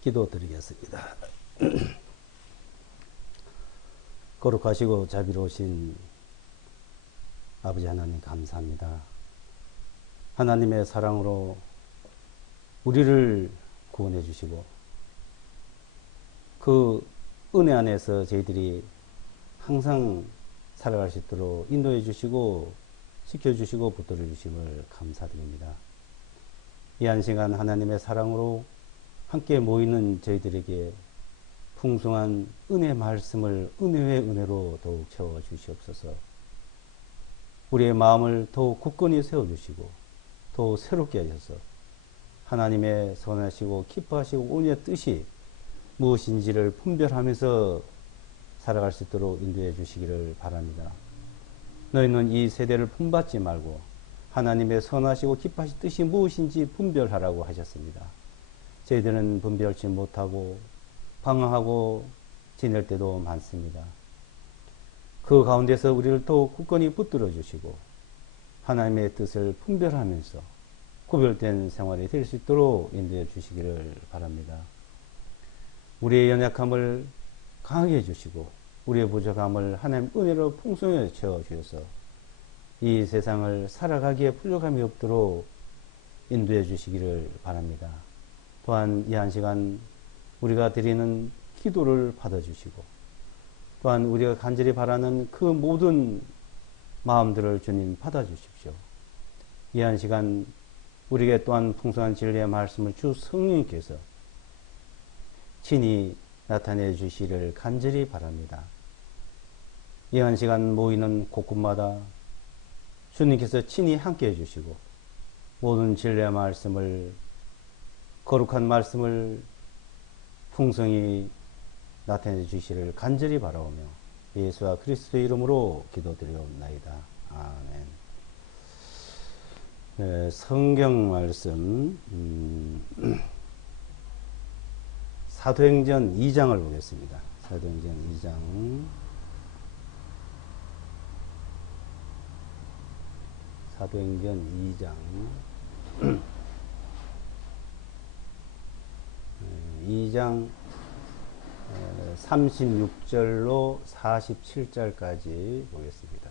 기도드리겠습니다. 거룩하시고 자비로우신 아버지 하나님 감사합니다. 하나님의 사랑으로 우리를 구원해 주시고 그 은혜 안에서 저희들이 항상 살아갈 수 있도록 인도해 주시고 지켜주시고 붙들어 주심을 감사드립니다. 이 한 시간 하나님의 사랑으로 함께 모이는 저희들에게 풍성한 은혜 말씀을 은혜의 은혜로 더욱 채워 주시옵소서. 우리의 마음을 더욱 굳건히 세워주시고 더욱 새롭게 하셔서 하나님의 선하시고 기뻐하시고 온유의 뜻이 무엇인지를 분별하면서 살아갈 수 있도록 인도해 주시기를 바랍니다. 너희는 이 세대를 본받지 말고 하나님의 선하시고 기뻐하신 뜻이 무엇인지 분별하라고 하셨습니다. 저희들은 분별치 못하고 방황하고 지낼 때도 많습니다. 그 가운데서 우리를 더욱 굳건히 붙들어 주시고 하나님의 뜻을 분별하면서 구별된 생활이 될 수 있도록 인도해 주시기를 바랍니다. 우리의 연약함을 강하게 해주시고 우리의 부족함을 하나님 은혜로 풍성히 채워주셔서 이 세상을 살아가기에 부족함이 없도록 인도해 주시기를 바랍니다. 또한 이 한 시간 우리가 드리는 기도를 받아주시고 또한 우리가 간절히 바라는 그 모든 마음들을 주님 받아주십시오. 이 한 시간 우리에게 또한 풍성한 진리의 말씀을 주 성령님께서 친히 나타내 주시기를 간절히 바랍니다. 이 한 시간 모이는 곳곳마다 주님께서 친히 함께 해주시고 모든 진리의 말씀을 거룩한 말씀을 풍성히 나타내 주시기를 간절히 바라오며 예수와 그리스도의 이름으로 기도드리옵나이다. 아멘. 네, 성경 말씀 사도행전 2장을 보겠습니다. 사도행전 2장 사도행전 2장 2장 36절로 47절까지 보겠습니다.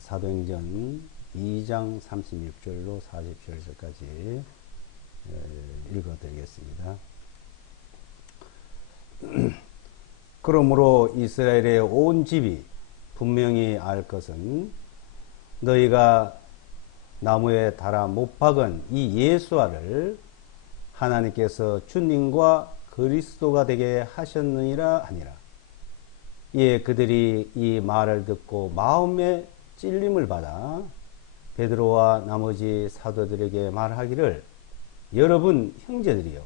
사도행전 2장 36절로 47절까지 읽어드리겠습니다. 그러므로 이스라엘의 온 집이 분명히 알 것은 너희가 나무에 달아 못 박은 이 예수와를 하나님께서 주님과 그리스도가 되게 하셨느니라 하니라. 이에 그들이 이 말을 듣고 마음에 찔림을 받아 베드로와 나머지 사도들에게 말하기를 여러분 형제들이여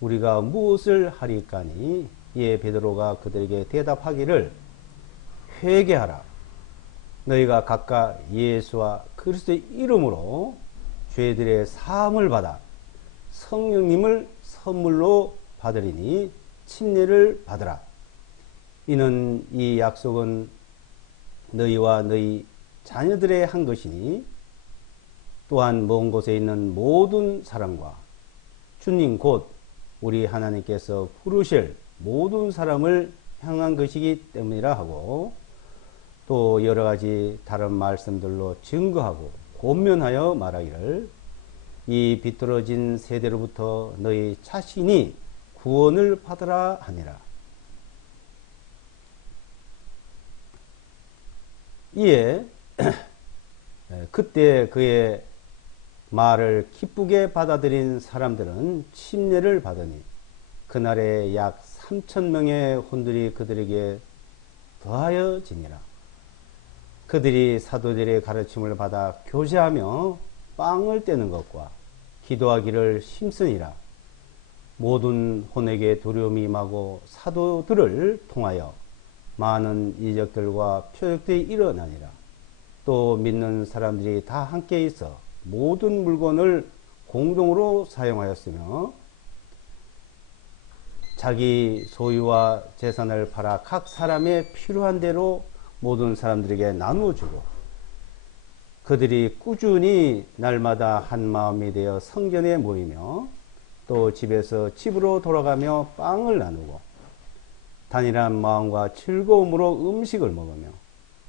우리가 무엇을 하리까니. 이에 베드로가 그들에게 대답하기를 회개하라. 너희가 각각 예수와 그리스도의 이름으로 죄들의 사함을 받아 성령님을 선물로 받으리니 침례를 받으라. 이는 이 약속은 너희와 너희 자녀들의 한 것이니 또한 먼 곳에 있는 모든 사람과 주님 곧 우리 하나님께서 부르실 모든 사람을 향한 것이기 때문이라 하고 또 여러 가지 다른 말씀들로 증거하고 권면하여 말하기를 이 비뚤어진 세대로부터 너희 자신이 구원을 받으라 하니라. 이에 그때 그의 말을 기쁘게 받아들인 사람들은 침례를 받으니 그날에 약 3,000명의 혼들이 그들에게 더하여 지니라. 그들이 사도들의 가르침을 받아 교제하며 빵을 떼는 것과 기도하기를 힘쓰니라. 모든 혼에게 두려움이 임하고 사도들을 통하여 많은 이적들과 표적들이 일어나니라. 또 믿는 사람들이 다 함께 있어 모든 물건을 공동으로 사용하였으며 자기 소유와 재산을 팔아 각 사람의 필요한 대로 모든 사람들에게 나누어 주고, 그들이 꾸준히 날마다 한 마음이 되어 성전에 모이며 또 집에서 집으로 돌아가며 빵을 나누고 단일한 마음과 즐거움으로 음식을 먹으며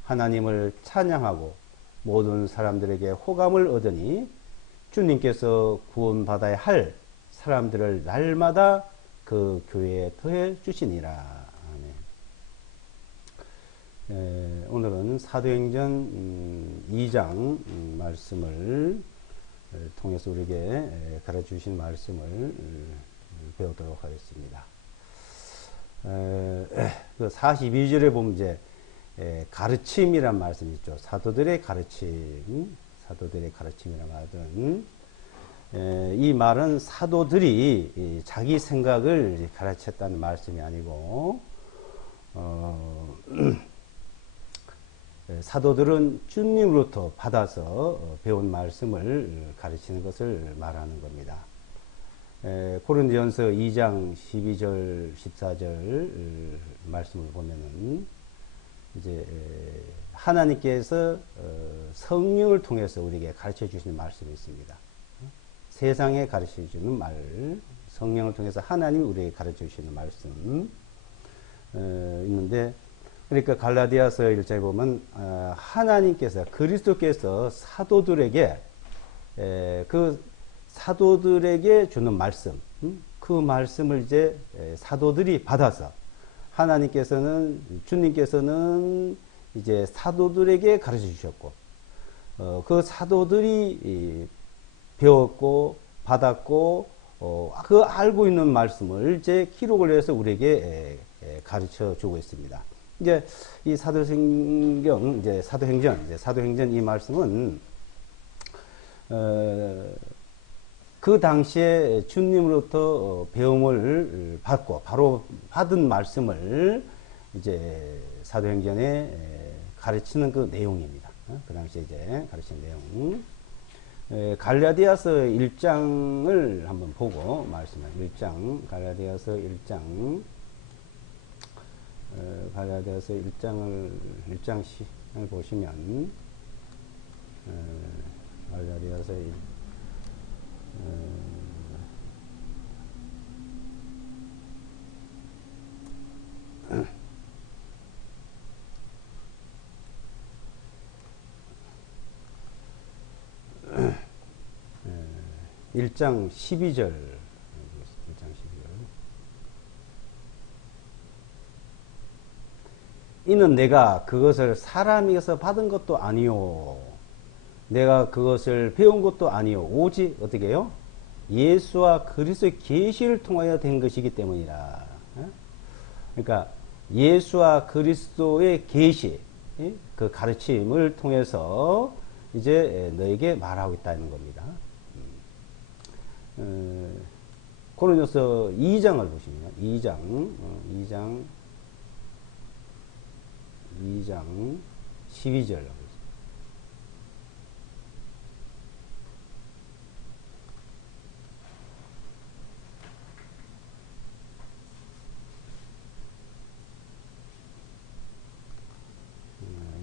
하나님을 찬양하고 모든 사람들에게 호감을 얻으니 주님께서 구원받아야 할 사람들을 날마다 그 교회에 더해 주시니라. 오늘은 사도행전 2장 말씀을 통해서 우리에게 가르쳐 주신 말씀을 배우도록 하겠습니다. 그 42절에 보면 이제 가르침이란 말씀이 있죠. 사도들의 가르침이란 말은, 이 말은 사도들이 자기 생각을 가르쳤다는 말씀이 아니고, 사도들은 주님으로부터 받아서 배운 말씀을 가르치는 것을 말하는 겁니다. 고린도전서 2장 12절 14절 말씀을 보면은 이제 하나님께서 성령을 통해서 우리에게 가르쳐 주시는 말씀이 있습니다. 세상에 가르쳐 주는 말, 성령을 통해서 하나님이 우리에게 가르쳐 주시는 말씀 있는데, 그러니까 갈라디아서 1장에 보면 하나님께서, 그리스도께서 사도들에게 그 사도들에게 주는 말씀, 그 말씀을 이제 사도들이 받아서 하나님께서는, 주님께서는 이제 사도들에게 가르쳐 주셨고, 그 사도들이 배웠고 받았고, 그 알고 있는 말씀을 이제 기록을 해서 우리에게 가르쳐 주고 있습니다. 이제 이 사도행전, 사도행전 이 말씀은 그 당시에 주님으로부터 배움을 받고 바로 받은 말씀을 이제 사도행전에 가르치는 그 내용입니다. 그 당시에 이제 가르치는 내용. 갈라디아서 1장을 한번 보고 말씀합니다. 1장, 갈라디아서 1장. 갈라디아서 1장을 보시면, 갈라디아서 1장 12절. 1장 12절. 이는 내가 그것을 사람에게서 받은 것도 아니요, 내가 그것을 배운 것도 아니요, 오직 어떻게 해요? 예수와 그리스도의 계시를 통하여 된 것이기 때문이라. 그러니까 예수와 그리스도의 계시, 그 가르침을 통해서 이제 너에게 말하고 있다는 겁니다. 고린도서 2장을 보시면 2장 12절.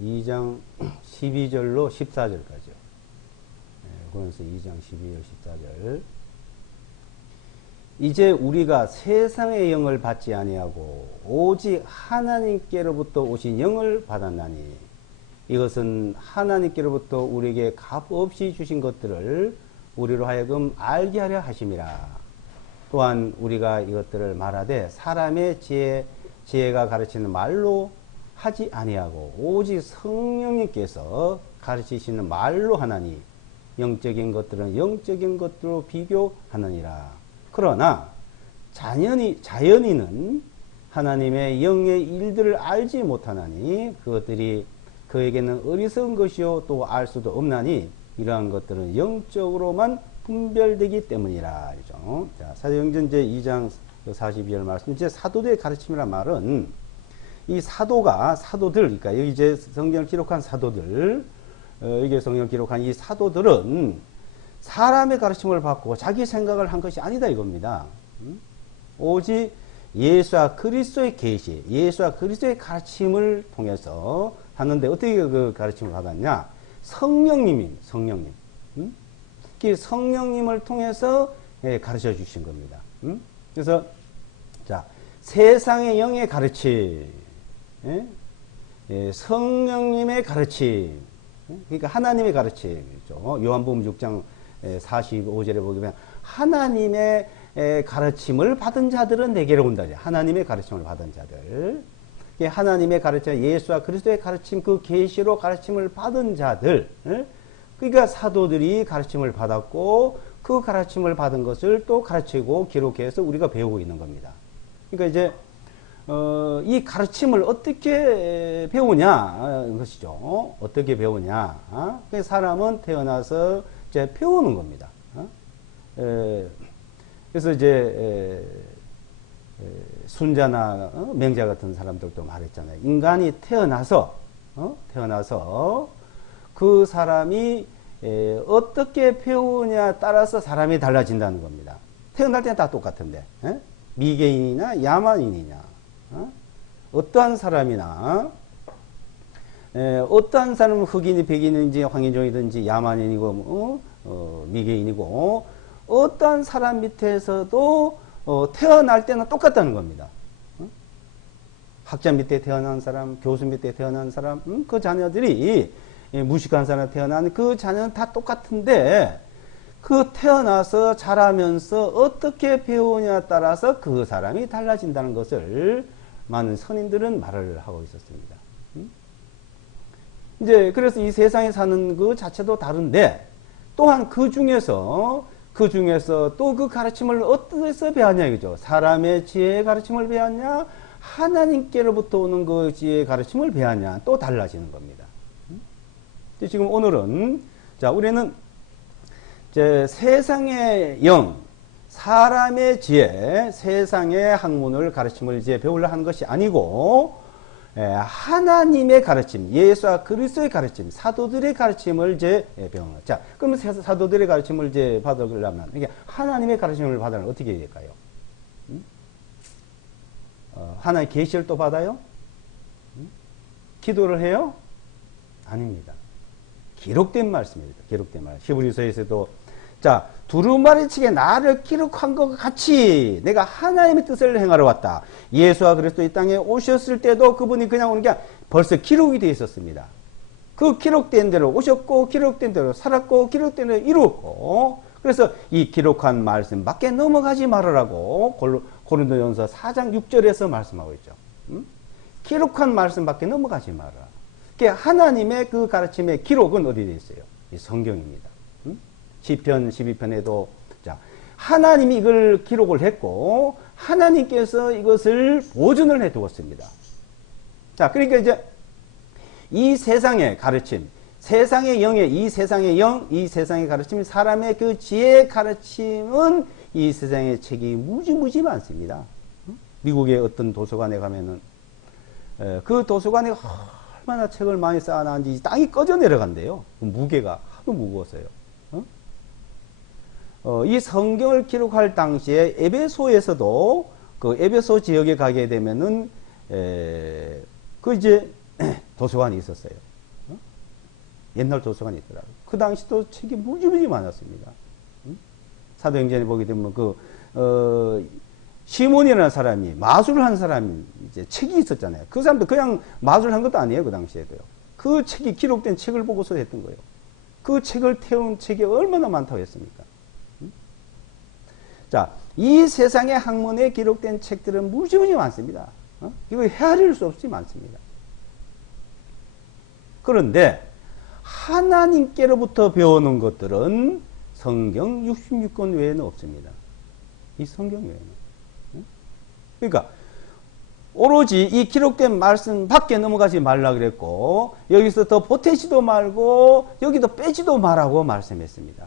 이 장 12절로 14절까지요. 고린도서 2장 12절 14절. 이제 우리가 세상의 영을 받지 아니하고 오직 하나님께로부터 오신 영을 받았나니 이것은 하나님께로부터 우리에게 값없이 주신 것들을 우리로 하여금 알게 하려 하심이라. 또한 우리가 이것들을 말하되 사람의 지혜가 가르치는 말로 하지 아니하고 오직 성령님께서 가르치시는 말로 하나니 영적인 것들은 영적인 것들로 비교하느니라. 그러나 자연인은 하나님의 영의 일들을 알지 못하나니 그것들이 그에게는 어리석은 것이요 또 알 수도 없나니 이러한 것들은 영적으로만 분별되기 때문이라. 자, 사도행전 제 2장 42절 말씀. 이제 사도들의 가르침이란 말은 이 사도들, 그러니까 여기 이제 성경을 기록한 사도들, 이게 성경을 기록한 이 사도들은 사람의 가르침을 받고 자기 생각을 한 것이 아니다 이겁니다. 오직 예수와 그리스도의 계시, 예수와 그리스도의 가르침을 통해서 하는데 어떻게 그 가르침을 받았냐? 성령님. 그 성령님을 통해서 가르쳐 주신 겁니다. 그래서 자, 세상의 영의 가르침, 성령님의 가르침, 그러니까 하나님의 가르침이죠. 요한복음 6장 45절에 보면 하나님의 가르침을 받은 자들은 내게로 온다. 하나님의 가르침을 받은 자들. 하나님의 가르침, 예수와 그리스도의 가르침, 그 계시로 가르침을 받은 자들. 그러니까 사도들이 가르침을 받았고 그 가르침을 받은 것을 또 가르치고 기록해서 우리가 배우고 있는 겁니다. 그러니까 이제 이 가르침을 어떻게 배우냐 것이죠. 어떻게 배우냐. 사람은 태어나서 이제 배우는 겁니다. 그래서 이제 순자나 맹자 같은 사람들도 말했잖아요. 인간이 태어나서 그 사람이 어떻게 배우냐에 따라서 사람이 달라진다는 겁니다. 태어날 때는 다 똑같은데 미개인이냐 야만인이냐 어떠한 사람이나 어떠한 사람은 흑인이 백인인지 황인종이든지 야만인이고 미개인이고 어떠한 사람 밑에서도 태어날 때는 똑같다는 겁니다. 학자 밑에 태어난 사람, 교수 밑에 태어난 사람, 그 자녀들이 무식한 사람 태어난 그 자녀는 다 똑같은데 그 태어나서 자라면서 어떻게 배우냐에 따라서 그 사람이 달라진다는 것을 많은 선인들은 말을 하고 있었습니다. 이제 그래서 이 세상에 사는 그 자체도 다른데 또한 그 중에서 또 그 가르침을 어디서 배웠냐 이거죠. 사람의 지혜의 가르침을 배웠냐 하나님께로부터 오는 그 지혜의 가르침을 배웠냐 또 달라지는 겁니다. 지금 오늘은 자 우리는 이제 세상의 영, 사람의 지혜, 세상의 학문을 가르침을 이제 배우려 하는 것이 아니고 하나님의 가르침, 예수와 그리스도의 가르침, 사도들의 가르침을 이제 배우는 거죠. 자, 그러면 사도들의 가르침을 이제 받으려면 이게 하나님의 가르침을 받으려면 어떻게 해야 될까요? 하나의 계시를 또 받아요? 기도를 해요? 아닙니다. 기록된 말씀입니다. 기록된 말. 히브리서에서도 자 두루마리치게 나를 기록한 것 같이 내가 하나님의 뜻을 행하러 왔다. 예수와 그리스도 이 땅에 오셨을 때도 그분이 그냥 오는 게 아니라 벌써 기록이 되어 있었습니다. 그 기록된 대로 오셨고 기록된 대로 살았고 기록된 대로 이루었고 그래서 이 기록한 말씀 밖에 넘어가지 말으라고 고린도전서 4장 6절에서 말씀하고 있죠. 기록한 말씀 밖에 넘어가지 말아라. 하나님의 그 가르침의 기록은 어디에 있어요? 이 성경입니다. 시편 12편에도 자 하나님이 이걸 기록을 했고 하나님께서 이것을 보존을 해 두었습니다. 자 그러니까 이제 이 세상의 가르침, 세상의 영의 이 세상의 영, 이 세상의 가르침, 사람의 그 지혜의 가르침은 이 세상의 책이 무지무지 많습니다. 미국의 어떤 도서관에 가면은 그 도서관에 얼마나 책을 많이 쌓아놨는지 땅이 꺼져 내려간대요. 무게가 하도 무거웠어요. 이 성경을 기록할 당시에 에베소에서도 그 에베소 지역에 가게 되면은 그 이제 도서관이 있었어요. 옛날 도서관이 있더라고요. 그 당시도 책이 무지무지 많았습니다. 사도행전에 보게 되면 시몬이라는 사람이 마술을 한 사람이 이제 책이 있었잖아요. 그 사람도 그냥 마술을 한 것도 아니에요. 그 당시에도요. 그 책이 기록된 책을 보고서 했던 거예요. 그 책을 태운 책이 얼마나 많다고 했습니까? 자, 이 세상의 학문에 기록된 책들은 무지무지 많습니다. 이거 헤아릴 수 없이 많습니다. 그런데 하나님께로부터 배우는 것들은 성경 66권 외에는 없습니다. 이 성경 외에는. 그러니까 오로지 이 기록된 말씀 밖에 넘어가지 말라 그랬고 여기서 더 보태지도 말고 여기도 빼지도 말라고 말씀했습니다.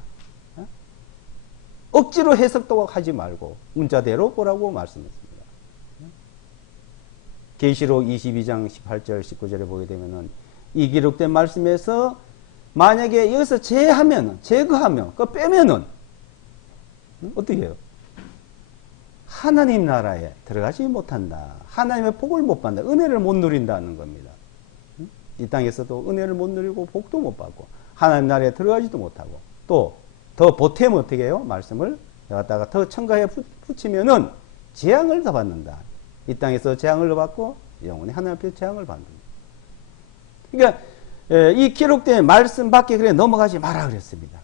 억지로 해석도 하지 말고 문자대로 보라고 말씀했습니다. 계시록 22장 18절 19절에 보게 되면은 이 기록된 말씀에서 만약에 여기서 제거하면 그거 빼면은 어떻게 해요? 하나님 나라에 들어가지 못한다. 하나님의 복을 못 받는다. 은혜를 못 누린다는 겁니다. 이 땅에서도 은혜를 못 누리고 복도 못 받고 하나님 나라에 들어가지도 못하고 또 더 보태면 어떻게 해요? 말씀을 갖다가 더 첨가해 붙이면은 재앙을 더 받는다. 이 땅에서 재앙을 받고 영원히 하나님 앞에 재앙을 받는다. 그러니까 이 기록된 말씀 밖에 그래 넘어가지 마라 그랬습니다.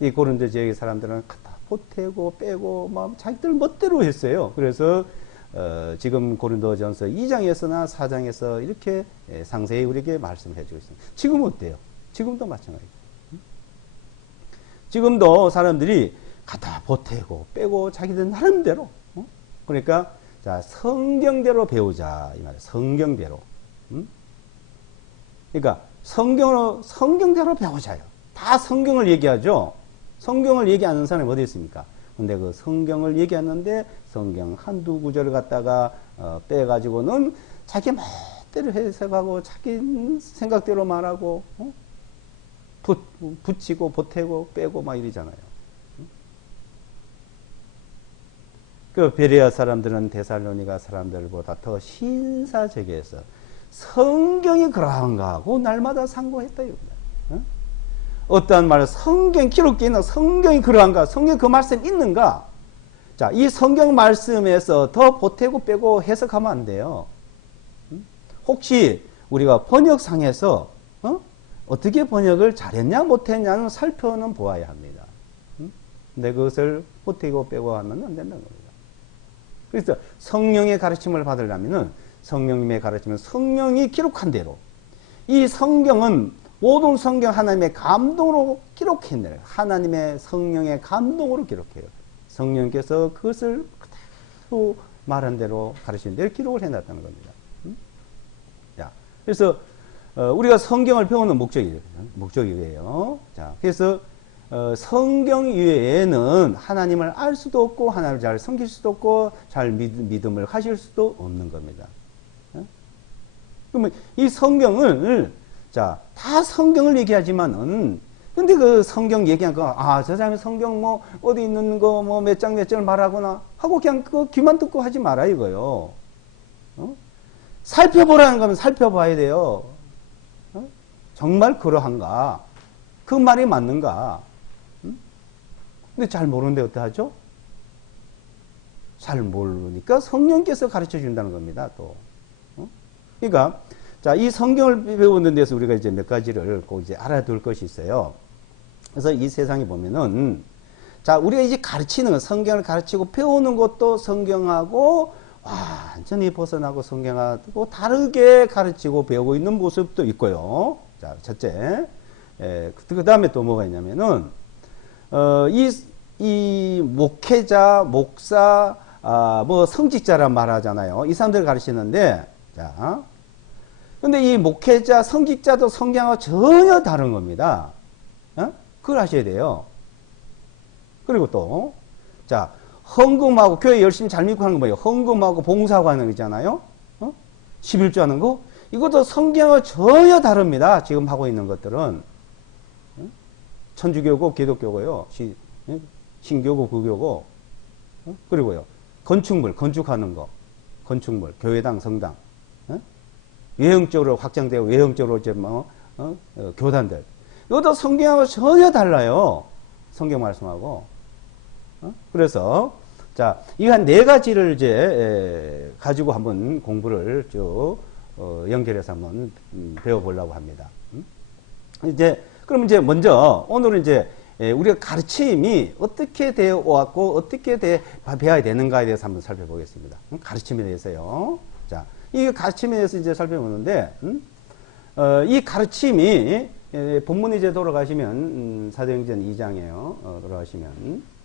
이 고린도 지역의 사람들은 갖다 보태고 빼고 막 자기들 멋대로 했어요. 그래서 지금 고린도전서 2장에서나 4장에서 이렇게 상세히 우리에게 말씀해 주고 있습니다. 지금은 어때요? 지금도 마찬가지죠. 지금도 사람들이 갖다 보태고 빼고 자기들 나름대로 그러니까 자 성경대로 배우자 이 말이에요. 성경대로. 그러니까 성경대로 배우자요. 다 성경을 얘기하죠. 성경을 얘기하는 사람이 어디 있습니까? 근데 그 성경을 얘기하는데 성경 한두 구절을 갖다가 빼가지고는 자기 멋대로 해석하고 자기 생각대로 말하고 붙이고 보태고 빼고 막 이러잖아요. 그 베레아 사람들은 데살로니가 사람들보다 더 신사적이어서 성경이 그러한가 하고 날마다 상고했다 이겁니다. 어떠한 말, 성경 기록되어 있는 성경이 그러한가, 성경 그 말씀 있는가? 자, 이 성경 말씀에서 더 보태고 빼고 해석하면 안 돼요. 혹시 우리가 번역상에서 어떻게 번역을 잘했냐 못했냐는 살펴는 보아야 합니다. 근데 그것을 보태고 빼고 하면 안 된다는 겁니다. 그래서 성령의 가르침을 받으려면 성령님의 가르침은 성령이 기록한 대로 이 성경은 모든 성경 하나님의 감동으로 기록했네요. 하나님의 성령의 감동으로 기록해요. 성령께서 그것을 그대로 말한 대로 가르치는 대로 기록을 해놨다는 겁니다. 자, 그래서 우리가 성경을 배우는 목적이에요. 자, 그래서 성경 이외에는 하나님을 알 수도 없고 하나님을 잘 섬길 수도 없고 잘 믿음을 가질 수도 없는 겁니다. 그러면 이 성경을 자, 다 성경을 얘기하지만은 근데 그 성경 얘기한 거 저 사람이 성경 뭐 어디 있는 거 뭐 몇 장 몇 절 말하거나 하고 그냥 그거 귀만 듣고 하지 마라 이거요. 살펴보라는 거면 살펴봐야 돼요. 정말 그러한가? 그 말이 맞는가? 근데 잘 모르는데 어떡하죠? 잘 모르니까 성령께서 가르쳐 준다는 겁니다, 또. 그러니까, 자, 이 성경을 배우는 데서 우리가 이제 몇 가지를 꼭 이제 알아둘 것이 있어요. 그래서 이 세상에 보면은, 자, 우리가 이제 가르치는, 성경을 가르치고 배우는 것도 성경하고 완전히 벗어나고 성경하고 다르게 가르치고 배우고 있는 모습도 있고요. 자, 첫째. 그 다음에 또 뭐가 있냐면은, 이 목회자, 목사, 뭐 성직자란 말 하잖아요. 이 사람들 가르치는데, 자. 근데 이 목회자, 성직자도 성경하고 전혀 다른 겁니다. 그걸 아셔야 돼요. 그리고 또, 자, 헌금하고, 교회 열심히 잘 믿고 하는 거 뭐예요? 헌금하고 봉사하고 하는 거 있잖아요. 11조 하는 거? 이것도 성경하고 전혀 다릅니다. 지금 하고 있는 것들은. 천주교고, 기독교고요. 신교고, 구교고. 그리고요. 건축물, 건축하는 거. 건축물, 교회당, 성당. 외형적으로 확장되고, 외형적으로 이제 교단들. 이것도 성경하고 전혀 달라요. 성경 말씀하고. 그래서, 자, 이 한 네 가지를 이제, 가지고 한번 공부를 쭉, 연결해서 한번 배워보려고 합니다. 이제, 그럼 이제 먼저, 오늘은 이제, 우리가 가르침이 어떻게 되어 왔고, 어떻게 배워야 되는가에 대해서 한번 살펴보겠습니다. 가르침에 대해서요. 자, 이 가르침에 대해서 이제 살펴보는데, 이 가르침이, 본문 이제 돌아가시면, 사도행전 2장이에요. 돌아가시면.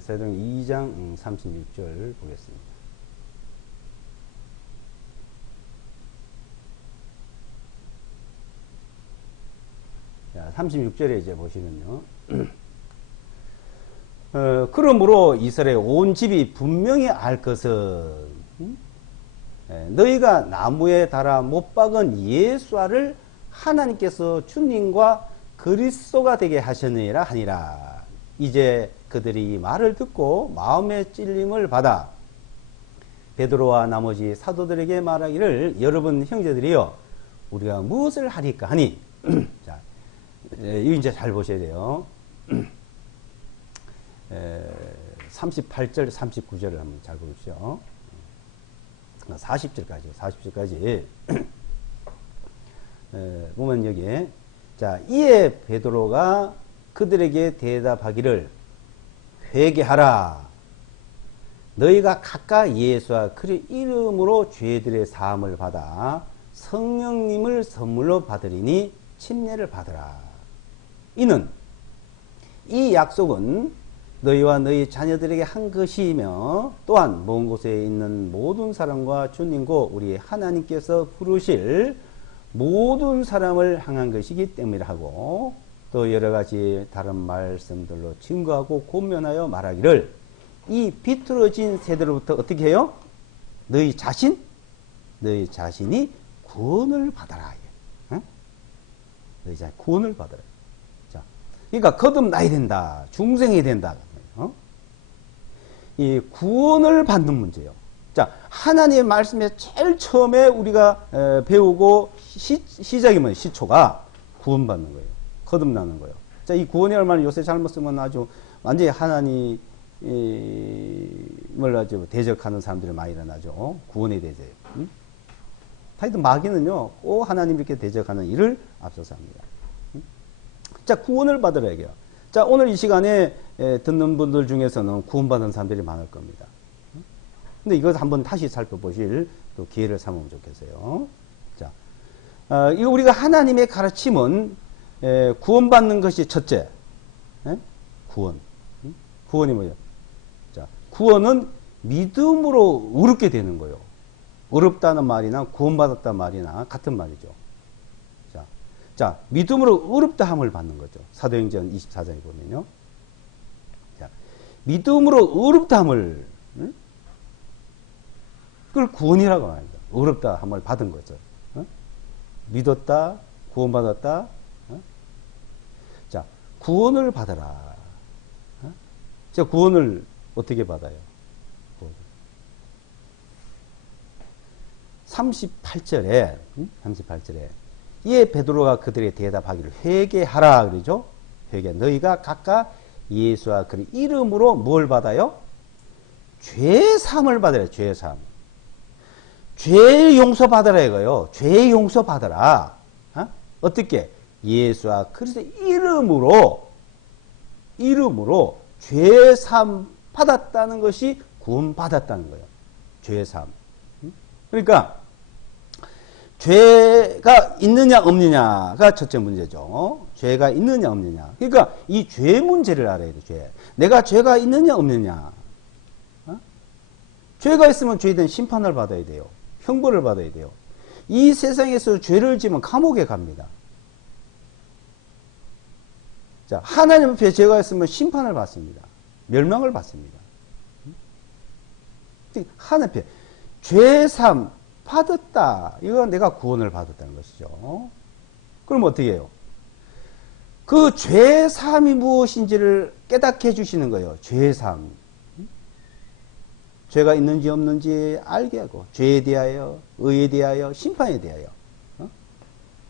사도행전 2장 36절 보겠습니다. 자, 36절에 이제 보시면요. 그러므로 이스라엘 온 집이 분명히 알 것은 너희가 나무에 달아 못 박은 예수를 하나님께서 주님과 그리스도가 되게 하셨느니라 하니라. 이제 그들이 이 말을 듣고 마음의 찔림을 받아 베드로와 나머지 사도들에게 말하기를 여러분 형제들이여 우리가 무엇을 하리까 하니 자, 이거 이제 잘 보셔야 돼요. 38절 39절을 한번 잘 보십시오. 40절까지 보면 여기에 자 이에 베드로가 그들에게 대답하기를 회개하라. 너희가 각각 예수와 그의 이름으로 죄들의 사함을 받아 성령님을 선물로 받으리니 침례를 받으라. 이는 이 약속은 너희와 너희 자녀들에게 한 것이며 또한 먼 곳에 있는 모든 사람과 주님과 우리 하나님께서 부르실 모든 사람을 향한 것이기 때문이라 하고 또 여러 가지 다른 말씀들로 증거하고 권면하여 말하기를 이 비틀어진 세대로부터 어떻게 해요? 너희 자신이 구원을 받아라. 너희 자신 구원을 받아라. 자, 그러니까 거듭나야 된다. 중생이 된다. 이 구원을 받는 문제요. 자, 하나님의 말씀에 제일 처음에 우리가 배우고 시작이면 시초가 구원받는 거예요. 거듭나는 거예요. 자, 이 구원이 얼마나 요새 잘못 쓰면 아주 완전히 하나님을 아주 대적하는 사람들이 많이 일어나죠. 구원에 대해서. 하여튼 마귀는요, 꼭 하나님 이렇게 대적하는 일을 앞서서 합니다. 자, 구원을 받으라 얘기해요. 자, 오늘 이 시간에 듣는 분들 중에서는 구원받은 사람들이 많을 겁니다. 근데 이것 한번 다시 살펴보실 또 기회를 삼으면 좋겠어요. 자, 이거 우리가 하나님의 가르침은 구원받는 것이 첫째. 구원. 구원이 뭐예요? 자, 구원은 믿음으로 의롭게 되는 거예요. 의롭다는 말이나 구원받았다는 말이나 같은 말이죠. 자, 믿음으로 의롭다함을 받는 거죠. 사도행전 24장에 보면요. 자, 믿음으로 의롭다함을, 그걸 구원이라고 합니다. 의롭다함을 받은 거죠. 믿었다, 구원받았다. 자, 구원을 받아라. 자, 구원을 어떻게 받아요? 38절에 이에 베드로가 그들에게 대답하기를 회개하라 그러죠. 회개. 너희가 각각 예수와 그의 이름으로 뭘 받아요? 죄사함을 받아라. 죄사함. 죄 용서 받아라 이거요. 죄 용서 받아라. 어떻게? 예수와 그리스도의 이름으로 죄사함 받았다는 것이 구원 받았다는 거예요. 죄사함. 그러니까 죄가 있느냐 없느냐가 첫째 문제죠. 죄가 있느냐 없느냐. 그러니까 이 죄 문제를 알아야 돼. 죄. 내가 죄가 있느냐 없느냐. 죄가 있으면 죄에 대한 심판을 받아야 돼요. 형벌을 받아야 돼요. 이 세상에서 죄를 지면 감옥에 갑니다. 자, 하나님 앞에 죄가 있으면 심판을 받습니다. 멸망을 받습니다. 하나님 앞에 죄삼 받았다. 이건 내가 구원을 받았다는 것이죠. 그럼 어떻게 해요? 그 죄삼이 무엇인지를 깨닫게 해주시는 거예요. 죄삼. 죄가 있는지 없는지 알게 하고, 죄에 대하여, 의에 대하여, 심판에 대하여,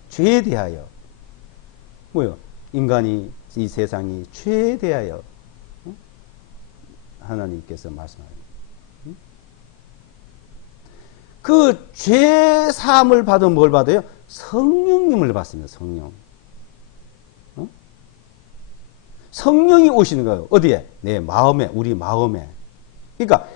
죄에 대하여. 뭐요? 인간이, 이 세상이 죄에 대하여 하나님께서 말씀하십니다. 그 죄사함을 받으면 뭘 받아요? 성령님을 받습니다. 성령. 성령이 오시는 거예요. 어디에? 내 마음에, 우리 마음에. 그러니까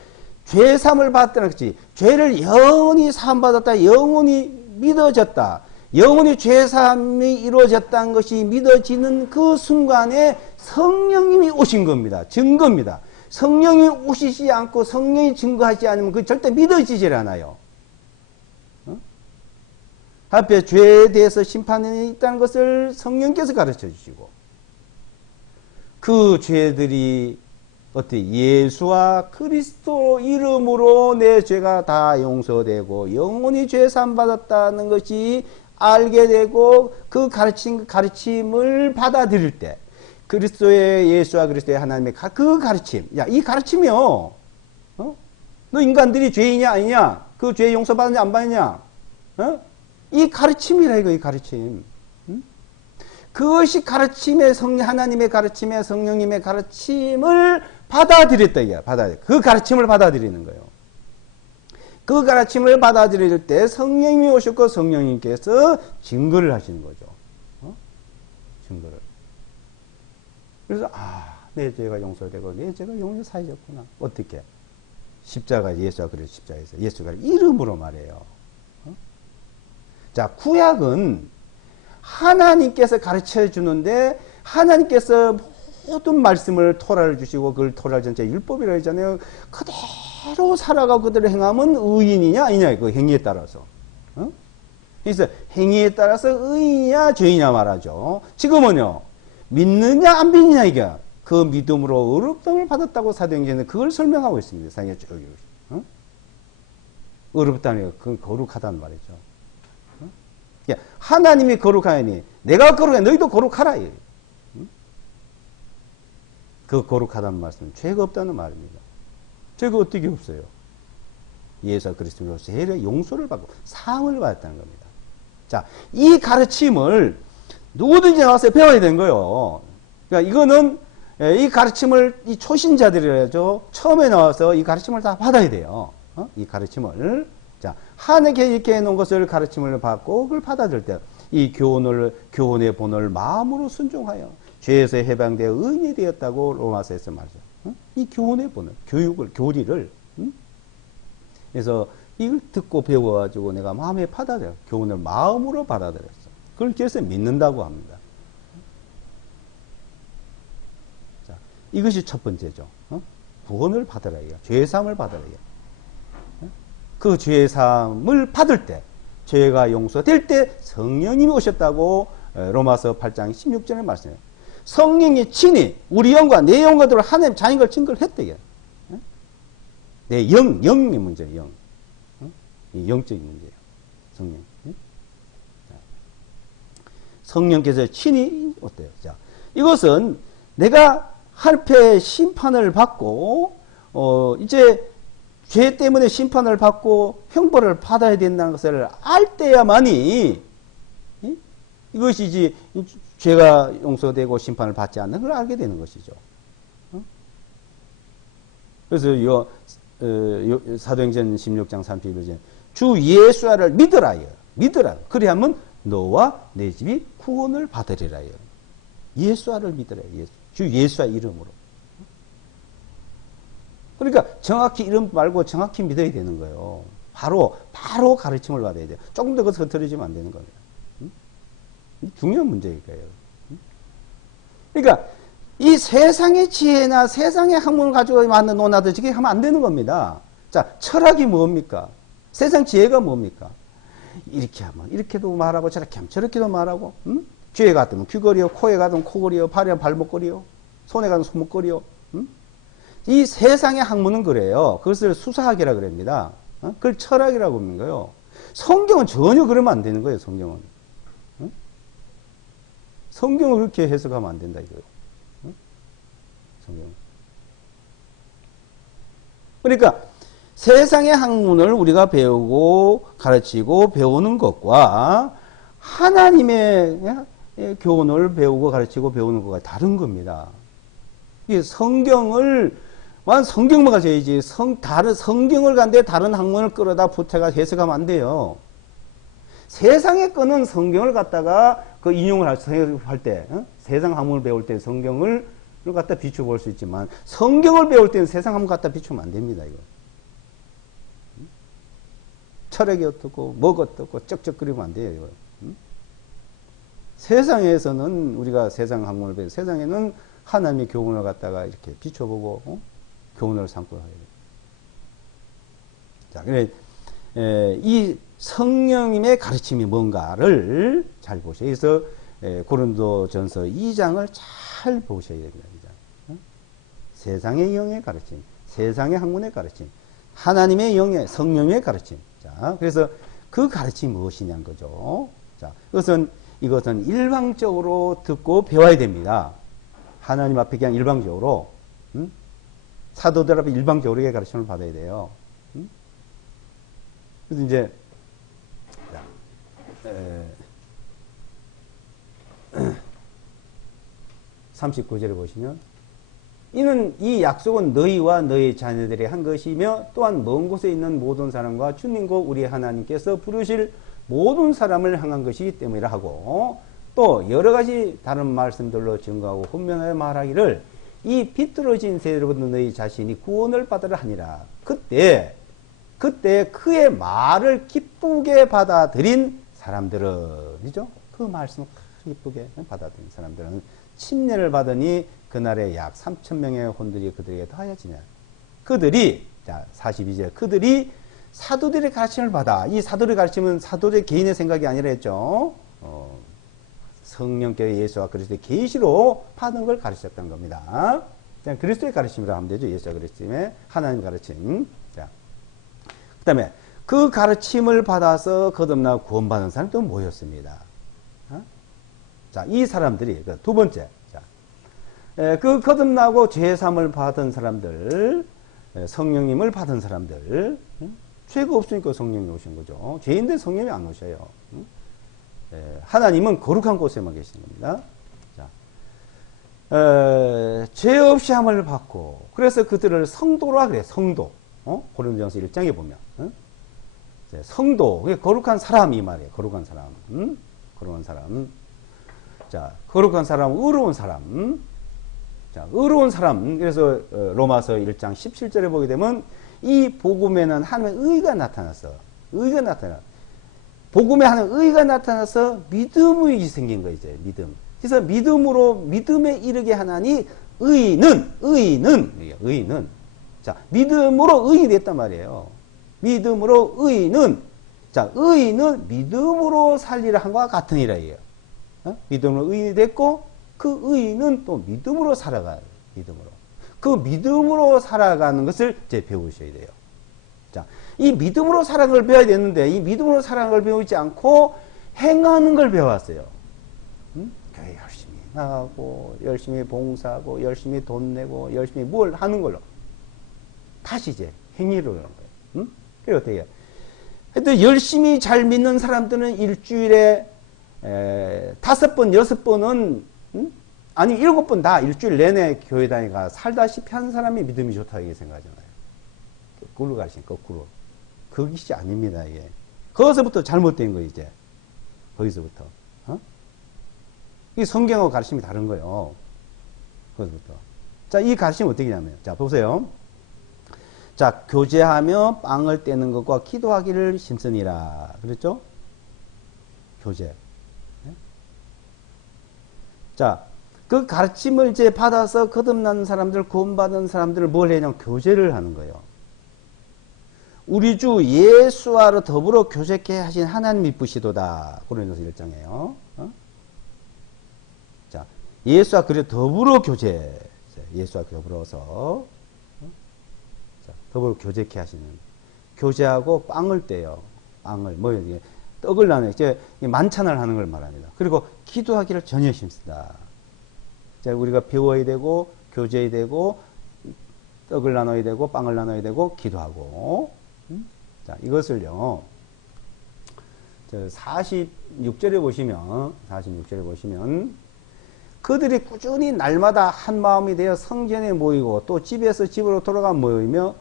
죄사함을 받았다는 것이 죄를 영원히 사함받았다, 영원히 믿어졌다, 영원히 죄사함이 이루어졌다는 것이 믿어지는 그 순간에 성령님이 오신 겁니다. 증거입니다. 성령이 오시지 않고 성령이 증거하지 않으면 그 절대 믿어지질 않아요. 앞에 죄에 대해서 심판이 있다는 것을 성령께서 가르쳐 주시고, 그 죄들이 어때? 예수와 그리스도 이름으로 내 죄가 다 용서되고 영원히 죄 사함 받았다는 것이 알게 되고, 그 가르침을 받아들일 때, 그리스도의 예수와 그리스도의 하나님의 그 가르침, 야, 이 가르침이요. 너 인간들이 죄이냐 아니냐? 그 죄 용서받느냐 안 받느냐? 이 가르침이라 이거, 이 가르침. 그것이 가르침의 하나님의 가르침의 성령님의 가르침을 받아들였다 이게. 그 가르침을 받아들이는 거예요. 그 가르침을 받아들일 때 성령님이 오셨고 성령님께서 증거를 하시는 거죠. 증거를. 그래서 내 죄가 용서되고 내 죄가 영원히 사해졌구나. 어떻게? 십자가, 예수가 그래 십자가에서 예수가 이름으로 말해요. 자, 구약은 하나님께서 가르쳐 주는데, 하나님께서 모든 말씀을 토라를 주시고, 그걸 토라 전체 율법이라고 하잖아요. 그대로 살아가고 그대로 행하면 의인이냐 아니냐, 그 행위에 따라서. 그래서 행위에 따라서 의인이냐 죄이냐 말하죠. 지금은요, 믿느냐 안 믿느냐 이게, 그 믿음으로 의롭다함을 받았다고 사도행전은 그걸 설명하고 있습니다. 사도행전 쭉. 의롭다는 그 거룩하다는 말이죠. 하나님이 거룩하니 내가 거룩해, 너희도 거룩하라. 그 거룩하다는 말씀은 죄가 없다는 말입니다. 죄가 어떻게 없어요? 예수 그리스도로 죄의 용서를 받고 사함을 받았다는 겁니다. 자, 이 가르침을 누구든지 나와서 배워야 되는 거예요. 그러니까 이거는 이 가르침을 이 초신자들이라죠. 처음에 나와서 이 가르침을 다 받아야 돼요. 이 가르침을. 자, 하나님께 이렇게 해놓은 것을 가르침을 받고 그걸 받아들일 때 이 교훈의 본을 마음으로 순종하여 죄에서 해방되어 의인이 되었다고 로마서에서 말이죠. 이 교훈의 본을, 교리를. 그래서 이걸 듣고 배워가지고 내가 마음에 받아들여. 교훈을 마음으로 받아들였어. 그걸 그래서 믿는다고 합니다. 자, 이것이 첫 번째죠. 구원을 받으라. 죄사함을 받으라. 그 죄사함을 받을 때, 죄가 용서될 때 성령님이 오셨다고 로마서 8장 16절에 말씀해요. 성령이 친히 우리 영과 내 영과도 하나님 자인 걸 증거를 했대. 내 영의 문제예요. 영. 이 영적인 문제예요. 성령. 성령께서 친히 어때요? 자, 이것은 내가 할패 심판을 받고 이제 죄 때문에 심판을 받고 형벌을 받아야 된다는 것을 알 때야만이 이것이지 죄가 용서되고 심판을 받지 않는 걸 알게 되는 것이죠. 그래서 사도행전 16장 31절 주 예수를 믿으라요. 믿으라. 그리하면 너와 내 집이 구원을 받으리라요. 예수를 믿으라. 주 예수의 이름으로. 그러니까 정확히 이름 말고 정확히 믿어야 되는 거예요. 바로 가르침을 받아야 돼요. 조금 더 흐트러지면 안 되는 겁니다. 중요한 문제일 거예요. 그러니까 이 세상의 지혜나 세상의 학문을 가지고 만든 논하들 지금 하면 안 되는 겁니다. 자, 철학이 뭡니까? 세상 지혜가 뭡니까? 이렇게 하면 이렇게도 말하고 저렇게 하면 저렇게도 말하고, 귀에 가면 귀걸이요, 코에 가면 코걸이요, 발에 가면 발목걸이요, 손에 가면 손목걸이요. 이 세상의 학문은 그래요. 그것을 수사학이라 그럽니다. 그걸 철학이라고 하는 거예요. 성경은 전혀 그러면 안 되는 거예요. 성경은. 성경을 그렇게 해석하면 안 된다 이거예요. 성경은. 그러니까 세상의 학문을 우리가 배우고 가르치고 배우는 것과 하나님의 교훈을 배우고 가르치고 배우는 것과 다른 겁니다. 이게 성경을 성경만 가져야지 다른 성경을 간데 다른 학문을 끌어다 붙여가 해석하면 안 돼요. 세상의 거는 성경을 갖다가 그 인용을 할 때, 세상 학문을 배울 때 성경을 갖다 비춰볼 수 있지만 성경을 배울 때는 세상 학문 갖다 비추면 안 됩니다. 이거. 철학이 어떻고 뭐가 어떻고 쩍쩍거리면 안 돼요. 이거. 세상에서는 우리가 세상 학문을 배우 세상에는 하나님의 교훈을 갖다가 이렇게 비춰보고 교훈을 삼고 해야 돼요. 자, 그래 이 성령님의 가르침이 뭔가를 잘 보셔야. 그래서 고린도전서 2장을 잘 보셔야 됩니다. 세상의 영의 가르침, 세상의 학문의 가르침, 하나님의 영의 성령의 가르침. 자, 그래서 그 가르침이 무엇이냐는 거죠. 자, 이것은 일방적으로 듣고 배워야 됩니다. 하나님 앞에 그냥 일방적으로, 사도들 앞에 일방적으로 가르침을 받아야 돼요. 그래서 이제, 39절에 보시면, 이는 이 약속은 너희와 너희 자녀들이 한 것이며 또한 먼 곳에 있는 모든 사람과 주님과 우리 하나님께서 부르실 모든 사람을 향한 것이기 때문이라 하고, 또 여러 가지 다른 말씀들로 증거하고 분명하게 말하기를 이 비뚤어진 세대로부터 너희 자신이 구원을 받으라 하니라. 그때 그의 말을 기쁘게 받아들인 사람들은, 그죠? 그 말씀을 기쁘게 받아들인 사람들은 침례를 받으니 그날에 약 3,000명의 혼들이 그들에게 더하여지냐. 그들이, 자, 42절, 그들이 사도들의 가르침을 받아. 이 사도들의 가르침은 사도들의 개인의 생각이 아니라 했죠. 성령께서 예수와 그리스도의 계시로 받은 걸 가르쳤다는 겁니다. 그냥 그리스도의 가르침이라고 하면 되죠. 예수와 그리스도의 하나님 가르침. 자, 그 다음에 그 가르침을 받아서 거듭나고 구원받은 사람도 모였습니다. 자, 이 사람들이, 두 번째. 자, 그 거듭나고 죄사함을 받은 사람들, 성령님을 받은 사람들, 죄가 없으니까 성령이 오신 거죠. 죄인들 성령이 안 오셔요. 하나님은 거룩한 곳에만 계시는 겁니다. 자, 죄 없이 함을 받고, 그래서 그들을 성도라 그래, 성도. 고린도전서 1장에 보면. 성도, 그게 거룩한 사람 이 말이에요. 거룩한 사람. 거룩한 사람. 자, 거룩한 사람, 의로운 사람. 자, 의로운 사람. 그래서 로마서 1장 17절에 보게 되면 이 복음에는 하나님의 의가 나타났어. 의가 나타나. 복음에 하나님의 의가 나타나서 믿음이 생긴 거 이제 믿음. 그래서 믿음에 이르게 하나니 의인은. 자, 믿음으로 의인이 됐단 말이에요. 믿음으로 의인은, 자, 의인은 믿음으로 살리라 한 것과 같으니라 이에요. 믿음으로 의인이 됐고, 그 의인은 또 믿음으로 살아가요. 믿음으로. 그 믿음으로 살아가는 것을 이제 배우셔야 돼요. 자, 이 믿음으로 살아가는 걸 배워야 되는데, 이 믿음으로 살아가는 걸 배우지 않고 행하는 걸 배웠어요. 교회 열심히 나가고, 열심히 봉사하고, 열심히 돈 내고, 열심히 뭘 하는 걸로. 다시 이제 행위로 그런 거예요. 그리고 어떻게 해요? 하여튼 열심히 잘 믿는 사람들은 일주일에 5번, 6번은, 아니 7번 다 일주일 내내 교회 다니가 살다시피 한 사람이 믿음이 좋다 이게 생각하잖아요. 거꾸로 가시니 거꾸로. 그것이 아닙니다 이게. 거기서부터 잘못된 거 이제. 거기서부터. 이 성경하고 가르침이 다른 거예요. 거기서부터. 자, 이 가르침이 어떻게 하냐면, 자 보세요. 자, 교제하며 빵을 떼는 것과 기도하기를 힘쓰니라. 그랬죠? 교제. 자, 그 가르침을 이제 받아서 거듭난 사람들, 구원받은 사람들을 뭘 해냐면 교제를 하는 거예요. 우리 주 예수와로 더불어 교제케 하신 하나님 이쁘시도다. 고린도서 1장이에요. 자, 예수와 그래 더불어 교제. 예수와 더불어서. 자, 더불어 교제케 하시는. 교제하고 빵을 떼요. 빵을, 떡을 나눠, 이제 만찬을 하는 걸 말합니다. 그리고 기도하기를 전혀 힘쓰다. 자, 우리가 배워야 되고, 교제해야 되고, 떡을 나눠야 되고, 빵을 나눠야 되고, 기도하고. 자, 이것을요, 46절에 보시면, 그들이 꾸준히 날마다 한 마음이 되어 성전에 모이고, 또 집에서 집으로 돌아가며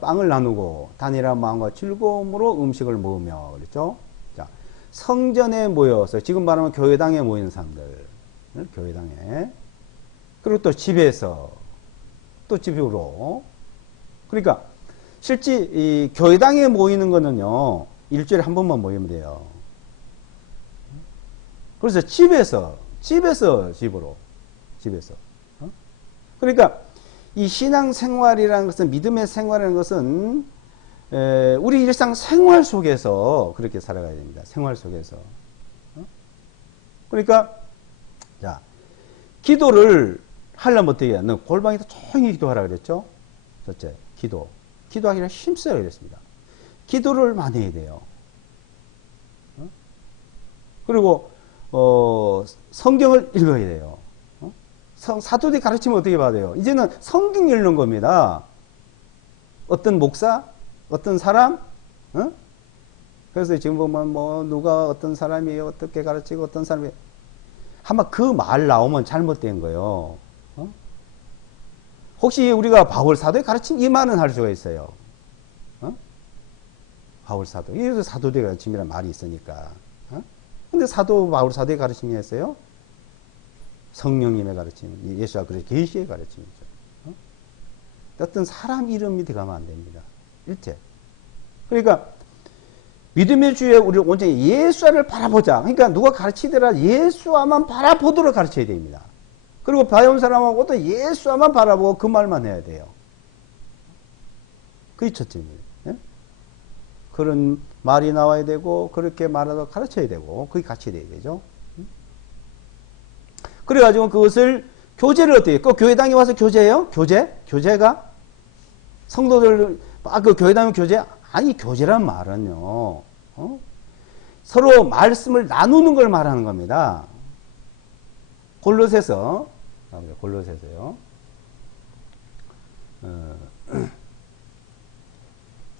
빵을 나누고 단일한 마음과 즐거움으로 음식을 먹으며 그랬죠. 자, 성전에 모여서 지금 말하면 교회당에 모이는 사람들, 교회당에, 그리고 또 집에서 또 집으로. 그러니까 실제 이 교회당에 모이는 거는요 일주일에 한 번만 모이면 돼요. 그래서 집에서 집으로. 그러니까 이 신앙생활이라는 것은, 믿음의 생활이라는 것은 우리 일상 생활 속에서 그렇게 살아가야 됩니다. 생활 속에서. 그러니까, 자, 기도를 하려면 어떻게 해야? 너 골방에서 조용히 기도하라 그랬죠? 첫째, 기도. 기도하기는 힘써야 그랬습니다. 기도를 많이 해야 돼요. 그리고, 성경을 읽어야 돼요. 사도들이 가르치면 어떻게 봐야 돼요? 이제는 성경 읽는 겁니다. 어떤 목사? 어떤 사람? 그래서 지금 보면 뭐 누가 어떤 사람이 어떻게 가르치고 어떤 사람이 아마 그 말 나오면 잘못된 거예요. 혹시 우리가 바울 사도의 가르침 이 말은 할 수가 있어요. 바울 사도. 이래서 사도의 가르침이라는 말이 있으니까. 근데 바울 사도의 가르침이 했어요? 성령님의 가르침, 예수가 그래 계시의 가르침이죠. 어떤 사람 이름이 들어가면 안 됩니다. 일체. 그러니까 믿음의 주에 우리 온전히 예수를 바라보자. 그러니까 누가 가르치더라 예수와만 바라보도록 가르쳐야 됩니다. 그리고 배운 사람하고 또 예수와만 바라보고 그 말만 해야 돼요. 그게 첫째입니다. 예? 그런 말이 나와야 되고 그렇게 말하도록 가르쳐야 되고 그게 같이 돼야 되죠. 그래가지고 그것을 교제를 어떻게 해요? 그 교회당에 와서 교제해요? 교제가? 성도들 그 교회당에 교제? 아니 교제란 말은요. 서로 말씀을 나누는 걸 말하는 겁니다. 골로새서요.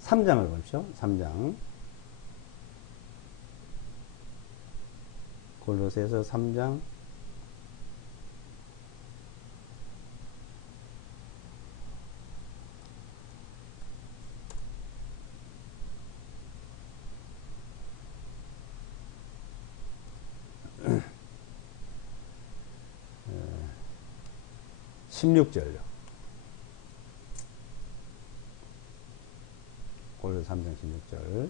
3장을 보십시오. 3장. 골로새서 3장. 16절요. 골로새 3장 16절.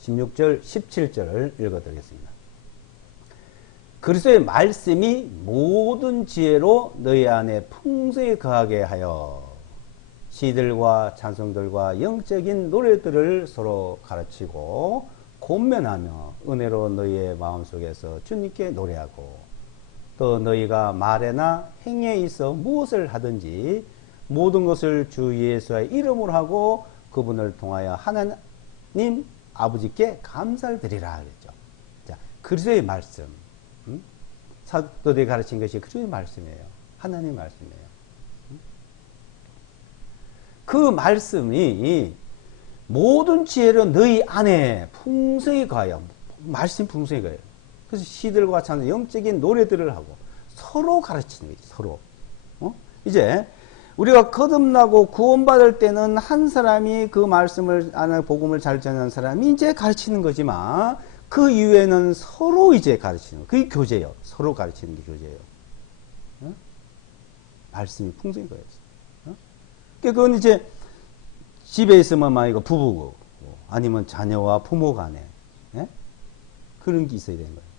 (16절) (17절을) 읽어드리겠습니다. 그리스도의 말씀이 모든 지혜로 너희 안에 풍성히 거하게 하여 시들과 찬송들과 영적인 노래들을 서로 가르치고 권면하며 은혜로 너희의 마음속에서 주님께 노래하고 또 너희가 말에나 행위에 있어 무엇을 하든지 모든 것을 주 예수의 이름으로 하고 그분을 통하여 하나님 아버지께 감사를 드리라 그랬죠. 자, 그리스도의 말씀. 사도들이 가르친 것이 그리스도의 말씀이에요. 하나님의 말씀이에요. 그 말씀이 모든 지혜로 너희 안에 풍성히 가요. 말씀 풍성히 가요. 그래서 시들과 찬송, 영적인 노래들을 하고 서로 가르치는 거지. 서로. 이제 우리가 거듭나고 구원받을 때는 한 사람이 그 말씀을 안에 복음을 잘 전하는 사람이 이제 가르치는 거지만 그 이후에는 서로 이제 가르치는 거. 그게 교제예요. 서로 가르치는 게 교제예요. 말씀이 풍성히 가요. 그건 이제 집에 있으면 막 이거 부부고 아니면 자녀와 부모 간에 예? 그런 게 있어야 되는 거예요.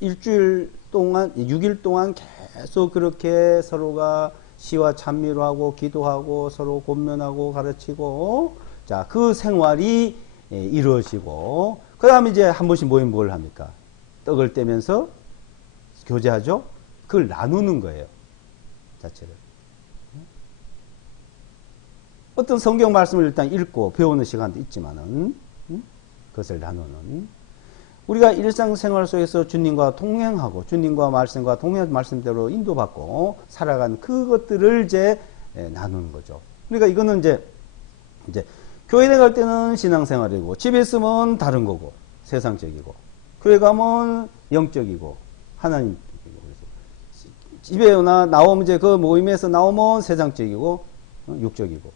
일주일 동안 6일 동안 계속 그렇게 서로가 시와 찬미로 하고 기도하고 서로 권면하고 가르치고 자, 그 생활이 이루어지고 그 다음에 이제 한 번씩 모이면 뭘 합니까? 떡을 떼면서 교제하죠? 그걸 나누는 거예요. 자체를. 어떤 성경 말씀을 일단 읽고 배우는 시간도 있지만은, 그것을 나누는. 우리가 일상생활 속에서 주님과 동행하고, 주님과 말씀과 동행 말씀대로 인도받고 살아간 그것들을 이제 나누는 거죠. 그러니까 이거는 이제 교회에 갈 때는 신앙생활이고, 집에 있으면 다른 거고, 세상적이고, 교회 가면 영적이고, 하나님 집에 나오면 이제 그 모임에서 나오면 세상적이고 육적이고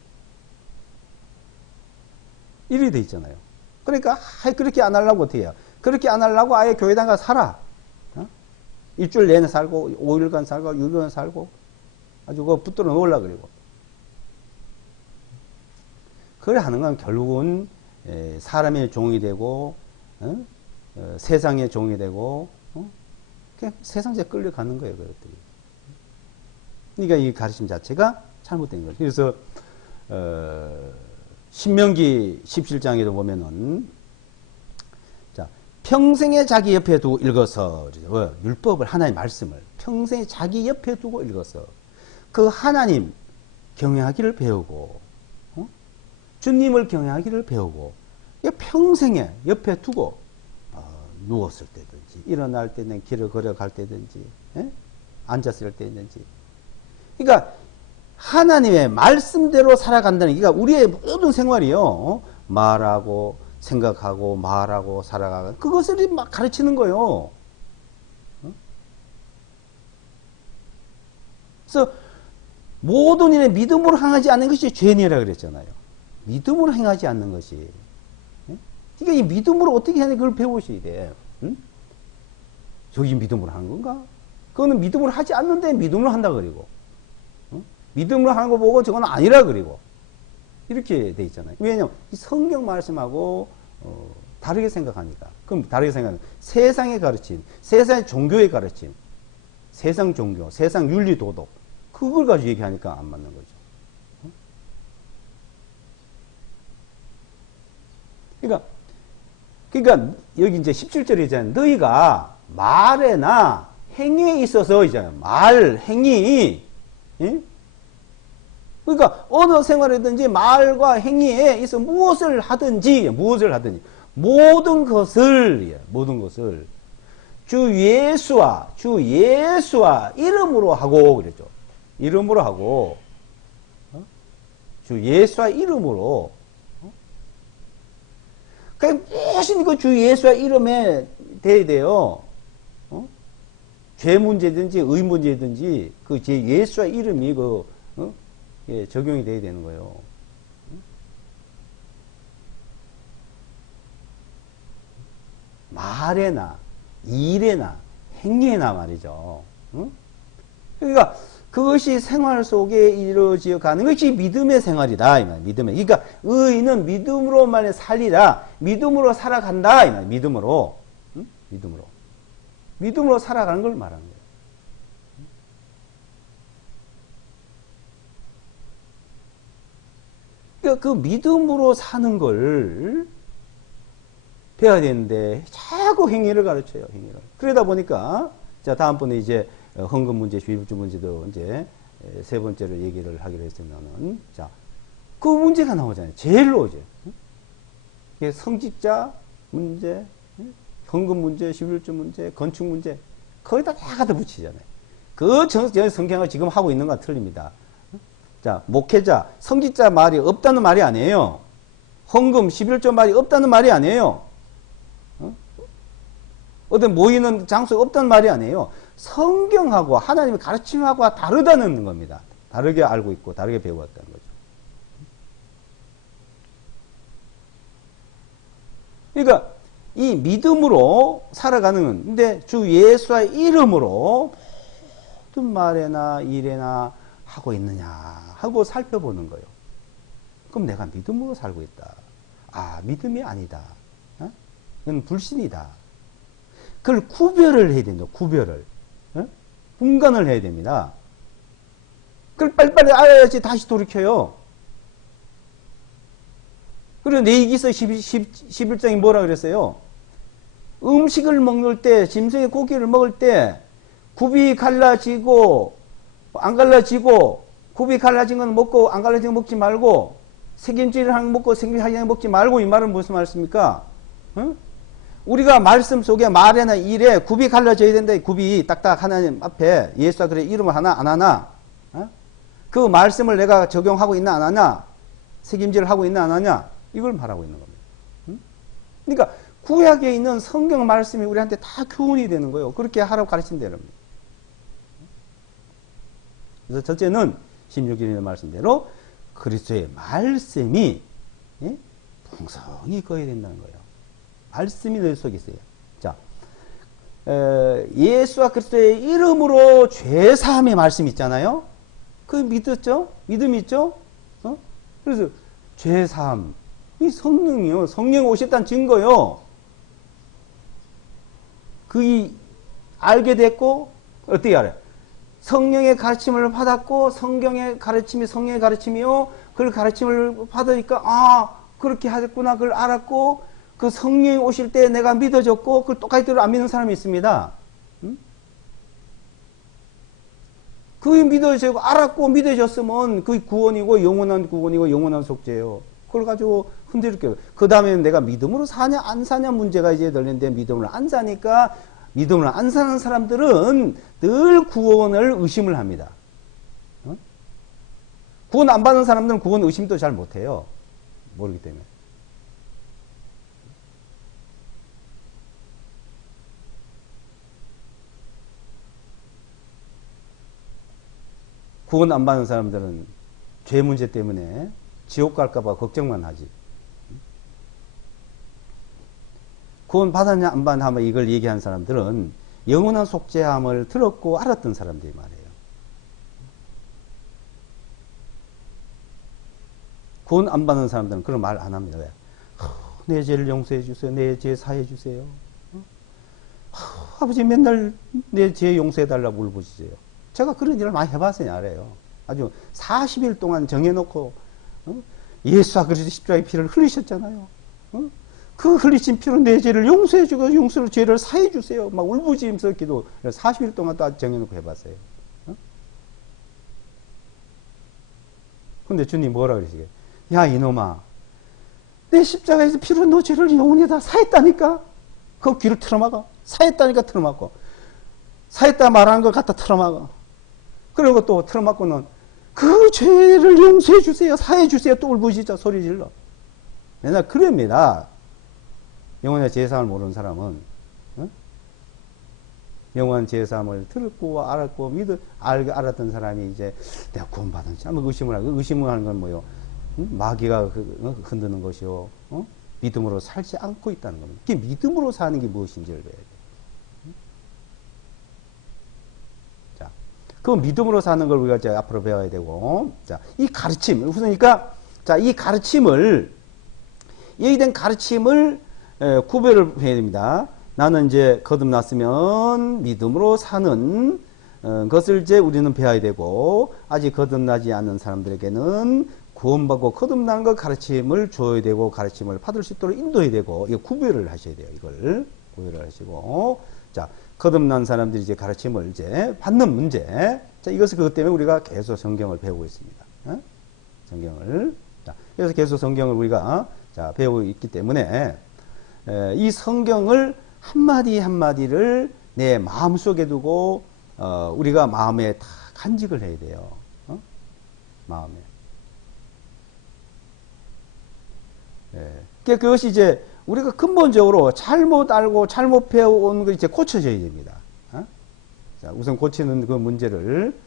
이리 돼 있잖아요. 그러니까 그렇게 안 하려고 어떻게 해요? 그렇게 안 하려고 아예 교회당 가서 살아. 일주일 내내 살고 5일간 살고 6일간 살고 아주 그거 붙들어 놓으려고 그러고 그래 하는 건 결국은 사람의 종이 되고 세상의 종이 되고 그냥 세상에 끌려가는 거예요. 그것들이. 그러니까 이 가르침 자체가 잘못된 거죠. 그래서 신명기 17장에도 보면은 자, 평생에 자기 옆에 두고 읽어서 율법을 하나님 말씀을 평생에 자기 옆에 두고 읽어서 그 하나님 경외하기를 배우고 주님을 경외하기를 배우고 평생에 옆에 두고 누웠을 때든지 일어날 때는 길을 걸어갈 때든지 앉았을 때든지 그러니까 하나님의 말씀대로 살아간다는 게 그러니까 우리의 모든 생활이요 말하고 생각하고 말하고 살아가는 그것을 막 가르치는 거예요. 그래서 모든 일에 믿음으로 행하지 않는 것이 죄니라 그랬잖아요. 믿음으로 행하지 않는 것이. 그러니까 이 믿음으로 어떻게 하냐 그걸 배우셔야 돼. 응? 저기 믿음으로 하는 건가? 그거는 믿음으로 하지 않는데 믿음으로 한다 그리고. 응? 믿음으로 하는 거 보고 저건 아니라 그리고. 이렇게 돼 있잖아요. 왜냐면 이 성경 말씀하고 다르게 생각하니까. 그럼 다르게 생각하면 세상의 가르침, 세상의 종교의 가르침, 세상 종교, 세상 윤리 도덕 그걸 가지고 얘기하니까 안 맞는 거죠. 그러니까 여기 이제 17절이잖아요. 너희가 말에나 행위에 있어서 이제 말, 행위, 예? 그러니까 어느 생활이든지 말과 행위에 있어 무엇을 하든지 모든 것을 주 예수와 이름으로 하고 그랬죠. 이름으로 하고 주 예수와 이름으로 그냥 무엇인 그 주 예수와 이름에 돼야 돼요. 죄 문제든지 의 문제든지 그 제 예수와 이름이 적용이 돼야 되는 거예요. 말에나 일에나 행위에나 말이죠. 그러니까 그것이 생활 속에 이루어져 가는 것이 믿음의 생활이다. 이 말. 믿음의. 그러니까 의인은 믿음으로만 살리라. 믿음으로 살아간다. 이 말. 믿음으로. 믿음으로 살아가는 걸 말하는 거예요. 그러니까 그 믿음으로 사는 걸 배워야 되는데 자꾸 행위를 가르쳐요. 행위를. 그러다 보니까 자 다음번에 이제 헌금 문제, 주입주 문제도 이제 세 번째로 얘기를 하기로 했으면은 자 그 문제가 나오잖아요. 제일 오죠. 성직자 문제, 헌금 문제, 11조 문제, 건축 문제 거기다 다 갖다 붙이잖아요. 그 성경을 지금 하고 있는 건 틀립니다. 자 목회자, 성직자 말이 없다는 말이 아니에요. 헌금, 11조 말이 없다는 말이 아니에요. 어떤 모이는 장소가 없다는 말이 아니에요. 성경하고 하나님의 가르침하고 다르다는 겁니다. 다르게 알고 있고 다르게 배워왔다는 거죠. 그러니까 이 믿음으로 살아가는 근데 주 예수의 이름으로 모든 말에나 일에나 하고 있느냐 하고 살펴보는 거예요. 그럼 내가 믿음으로 살고 있다. 아 믿음이 아니다. 이건 불신이다. 그걸 구별을 해야 된다. 구별을. 분간을 해야 됩니다. 그걸 빨리빨리 알아야지 다시 돌이켜요. 그리고 내이기서 11장이 뭐라 그랬어요? 음식을 먹을 때, 짐승의 고기를 먹을 때, 굽이 갈라지고, 안 갈라지고, 굽이 갈라진 건 먹고, 안 갈라진 건 먹지 말고, 새김치를 한 먹고, 생김치 한 먹지 말고, 이 말은 무슨 말씀입니까? 우리가 말씀 속에 말에나 일에 굽이 갈라져야 된다. 굽이 딱딱 하나님 앞에 예수와 그의 이름을 하나 안 하나? 그 말씀을 내가 적용하고 있나 안 하냐? 책임질을 하고 있나 안 하냐? 이걸 말하고 있는 겁니다. 그러니까 구약에 있는 성경 말씀이 우리한테 다 교훈이 되는 거예요. 그렇게 하라고 가르친다는 겁니다. 그래서 첫째는 16절의 말씀대로 그리스도의 말씀이 풍성히 거해야 된다는 거예요. 말씀이 내 속에 있어요. 자, 예수와 그리스도의 이름으로 죄사함의 말씀 있잖아요. 그 믿었죠? 믿음이 있죠? 그래서 죄사함, 이 성령이요. 성령이 오셨다는 증거요. 그 알게 됐고 어떻게 알아요? 성령의 가르침을 받았고 성경의 가르침이 성령의 가르침이요. 그 가르침을 받으니까 아 그렇게 하셨구나 그걸 알았고 그 성령이 오실 때 내가 믿어졌고 그걸 똑같이 안 믿는 사람이 있습니다. 응? 그게 믿어지고 알았고 믿어졌으면 그게 구원이고 영원한 구원이고 영원한 속죄예요. 그걸 가지고 흔들게요. 그 다음에 내가 믿음으로 사냐 안 사냐 문제가 이제 들리는데 믿음을 안 사니까 믿음을 안 사는 사람들은 늘 구원을 의심을 합니다. 어? 구원 안 받는 사람들은 구원 의심도 잘 못해요. 모르기 때문에. 구원 안 받는 사람들은 죄 문제 때문에 지옥 갈까봐 걱정만 하지. 구원 받았냐 안 받았냐 하면 이걸 얘기한 사람들은 영원한 속죄함을 들었고 알았던 사람들이 말이에요. 구원 안 받는 사람들은 그런 말 안 합니다. 왜? 내 죄를 용서해 주세요. 내 죄 사해 주세요. 아버지 맨날 내 죄 용서해 달라고 울부짖어요. 제가 그런 일을 많이 해봤어요. 알아요. 아주 40일 동안 정해놓고 예수와 그리스도 십자가의 피를 흘리셨잖아요. 그 흘리신 피로 내 죄를 용서해 주고 용서를 죄를 사해 주세요. 막 울부짖으면서 기도 40일 동안 또 정해놓고 해봤어요. 근데 주님 뭐라 그러시게? 야 이놈아 내 십자가에서 피로 너 죄를 영원히 다 사했다니까? 그 귀를 틀어막아. 사했다니까 틀어막고 사했다 말하는 걸 갖다 틀어막아. 그리고 또 틀어막고는 그 죄를 용서해 주세요. 사해 주세요. 또 울부짖어 소리 질러. 맨날 그럽니다. 영원한 제사함을 모르는 사람은 영원한 제사함을 들었고 알았고 알았던 사람이 이제 내가 구원받았지 한번 의심을 하고 의심을 하는 건 뭐요? 마귀가 흔드는 것이요. 믿음으로 살지 않고 있다는 겁니다. 이게 믿음으로 사는 게 무엇인지를 배워야 돼요. 자, 그 믿음으로 사는 걸 우리가 이제 앞으로 배워야 되고, 자, 이 가르침, 그러니까, 자, 이 가르침을, 얘기된 가르침을 구별을 해야 됩니다. 나는 이제 거듭났으면 믿음으로 사는 것을 이제 우리는 배워야 되고, 아직 거듭나지 않는 사람들에게는 구원받고 거듭난 것 가르침을 줘야 되고, 가르침을 받을 수 있도록 인도해야 되고, 이거 구별을 하셔야 돼요. 이걸 구별을 하시고, 자, 거듭난 사람들이 이제 가르침을 이제 받는 문제. 자, 이것을 그것 때문에 우리가 계속 성경을 배우고 있습니다. 성경을. 자, 그래서 계속 성경을 우리가 자, 배우고 있기 때문에, 이 성경을 한마디 한마디를 내 마음속에 두고 우리가 마음에 다 간직을 해야 돼요. 마음에. 그러니까 그것이 이제 우리가 근본적으로 잘못 알고 잘못 배워온 거 이제 고쳐져야 됩니다. 자, 우선 고치는 그 문제를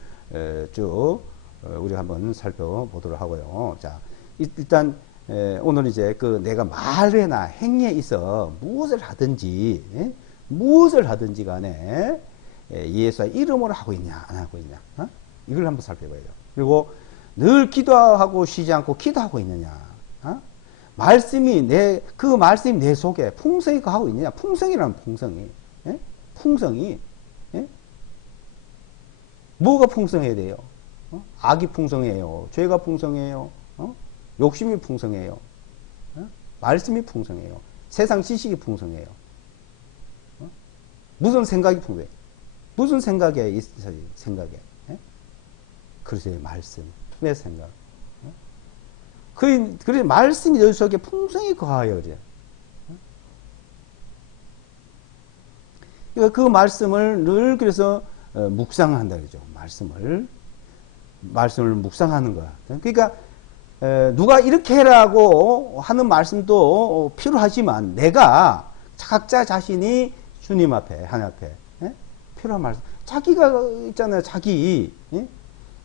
쭉 우리가 한번 살펴보도록 하고요. 자, 일단 오늘 이제 그 내가 말에나 행위에 있어 무엇을 하든지 간에 예수의 이름으로 하고 있냐 안 하고 있냐 이걸 한번 살펴봐야 돼요. 그리고 늘 기도하고 쉬지 않고 기도하고 있느냐 말씀이 그 말씀이 내 속에 풍성히 거하고 있느냐 풍성이라는 풍성이 풍성이 뭐가 풍성해야 돼요? 악이 풍성해요. 죄가 풍성해요. 욕심이 풍성해요. 말씀이 풍성해요. 세상 지식이 풍성해요. 무슨 생각이 풍성해요? 무슨 생각에 있어요? 생각에. 그래서 말씀의 생각. 그래 말씀이 너 속에 풍성히 거하여 그래. 그 말씀을 늘 그래서 묵상한다 그러죠. 말씀을 묵상하는 거야. 그러니까 누가 이렇게 해라고 하는 말씀도 필요하지만 내가 각자 자신이 주님 앞에 하나님 앞에 필요한 말씀 자기가 있잖아요. 자기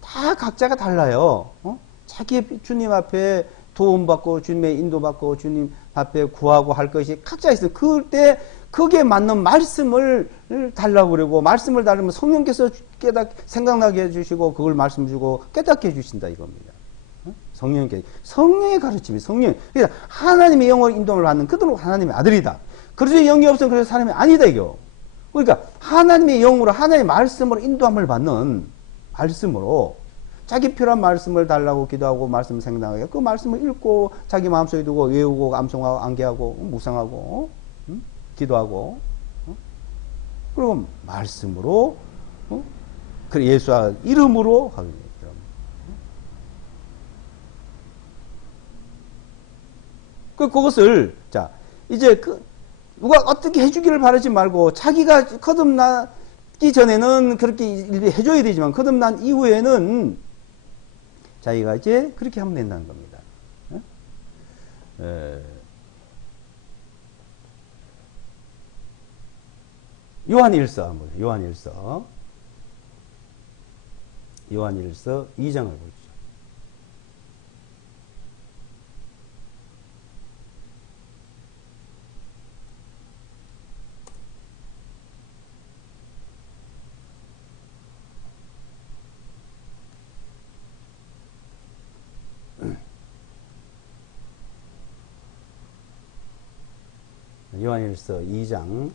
다 각자가 달라요. 자기 주님 앞에 도움받고 주님의 인도받고 주님 앞에 구하고 할 것이 각자 있어요. 그때 거기에 맞는 말씀을 달라고 그러고 말씀을 달으면 성령께서 생각나게 해주시고 그걸 말씀 주고 깨닫게 해주신다 이겁니다. 성령의 가르침이 성령. 그러니까 하나님의 영으로 인도함을 받는 그들은 하나님의 아들이다. 그래서 영이 없으면 그래서 사람이 아니다 이거. 그러니까 하나님의 영으로 하나님의 말씀으로 인도함을 받는 말씀으로 자기 필요한 말씀을 달라고 기도하고 말씀을 생각하게 그 말씀을 읽고 자기 마음속에 두고 외우고 암송하고 암기하고 묵상하고 기도하고 그리고 말씀으로 그 예수와 이름으로 하게 돼요. 그것을 자 이제 누가 어떻게 해주기를 바라지 말고 자기가 거듭나기 전에는 그렇게 해줘야 되지만 거듭난 이후에는 자기가 이제 그렇게 하면 된다는 겁니다. 요한일서 한번 요한일서 2장을 보죠. 요한일서 2장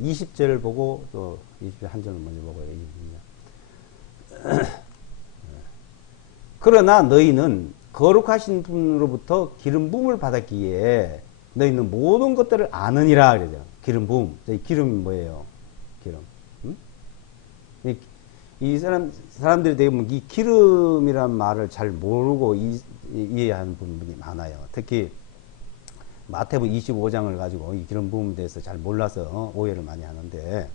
20절을 보고 또 20절 한 절을 먼저 보고요. 그러나 너희는 거룩하신 분으로부터 기름 부음을 받았기에 너희는 모든 것들을 아느니라 그러죠. 기름 부음. 기름이 뭐예요? 기름. 이 사람들이 대부분 이 기름이란 말을 잘 모르고 이해하는 분들이 많아요. 특히 마태복음 25장을 가지고 이 기름 부음에 대해서 잘 몰라서 오해를 많이 하는데,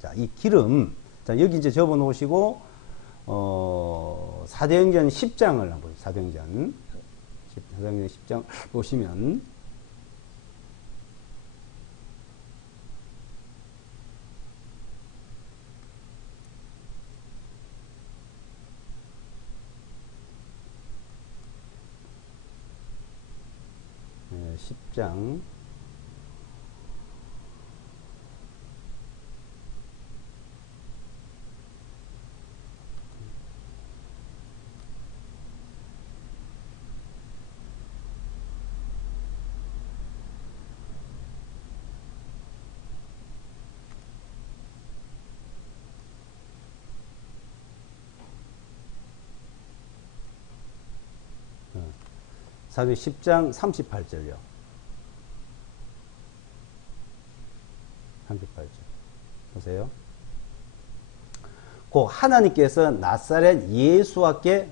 자, 이 기름, 자, 여기 이제 접어 놓으시고, 사도행전 10장을 한번 보세요. 사도행전 10장 보시면, 네, 10장 10장 38절요. 38절. 보세요. 곧 하나님께서 나사렛 예수와께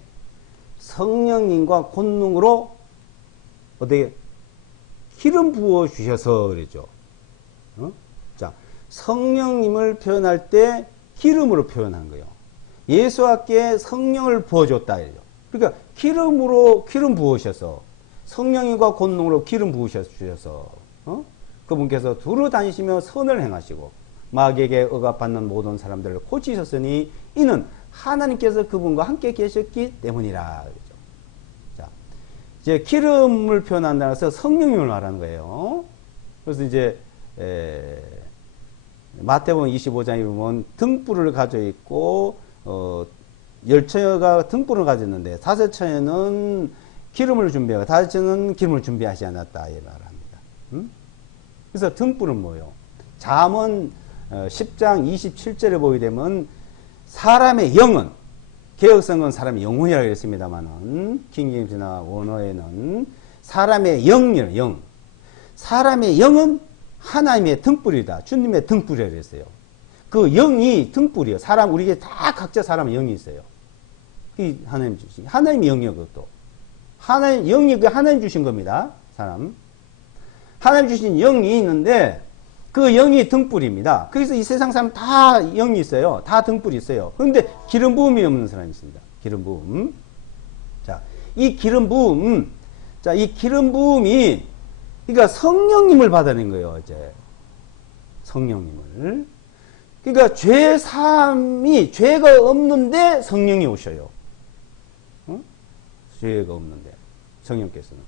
성령님과 권능으로 어떻게 기름 부어 주셔서 그러죠. 자, 성령님을 표현할 때 기름으로 표현한 거예요. 예수와께 성령을 부어줬다 이죠. 그러니까 기름 부으셔서 성령님과 권능으로 기름 부으셔서 그분께서 두루 다니시며 선을 행하시고 마귀에게 억압받는 모든 사람들을 고치셨으니 이는 하나님께서 그분과 함께 계셨기 때문이라. 그렇죠? 자, 이제 기름을 표현한다고 해서 성령님을 말하는 거예요. 그래서 이제 마태복음 25장에 보면 등불을 가지고 있고 10처가 등불을 가졌는데 5처에는 기름을 준비하고 5처는 기름을 준비하지 않았다 이 말을 합니다. 그래서 등불은 뭐예요? 잠언 10장 27절에 보게 되면 사람의 영은, 개혁성은 사람의 영혼이라고 했습니다만은 킹제임스나 원어에는 사람의 영이에요. 영. 사람의 영은 하나님의 등불이다. 주님의 등불이라고 그랬어요. 그 영이 등불이에요. 우리에게 다 각자 사람의 영이 있어요. 이 하나님 주신, 하나님의 영이요, 그것도. 하나님, 영이 그 하나님 주신 겁니다. 사람. 하나님 주신 영이 있는데, 그 영이 등불입니다. 그래서 이 세상 사람 다 영이 있어요. 다 등불이 있어요. 그런데 기름 부음이 없는 사람이 있습니다. 기름 부음. 자, 이 기름 부음. 자, 이 기름 부음이, 그러니까 성령님을 받아낸 거예요, 이제. 성령님을. 그러니까 죄가 없는데 성령이 오셔요. 죄가 없는데 성령께서는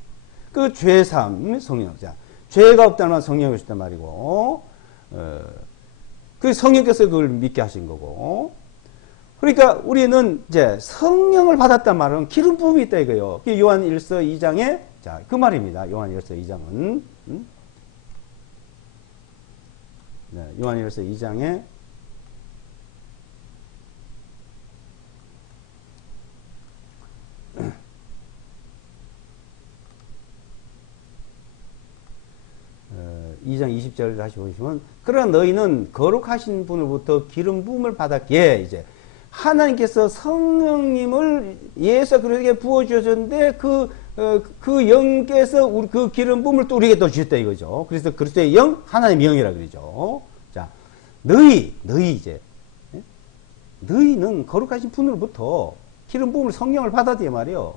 그 죄사함 성령. 자, 죄가 없다는 말 성령이 오셨단 말이고, 그 성령께서 그걸 믿게 하신 거고, 그러니까 우리는 이제 성령을 받았단 말은 기름 부음이 있다 이거예요. 요한 1서 2장에 자, 그 말입니다. 요한 1서 2장은 네, 요한 1서 2장에 이 장 20절을 다시 보시면 그러나 너희는 거룩하신 분으로부터 기름 부음을 받았기에 이제 하나님께서 성령님을 예수 그리스도에게 부어주셨는데 그 영께서 우리 그 기름 부음을 또 우리에게 또 주셨다 이거죠. 그래서 그리스도의 영, 하나님의 영이라 그러죠. 자, 너희 이제 너희는 거룩하신 분으로부터 기름 부음을 성령을 받았단 말이에요.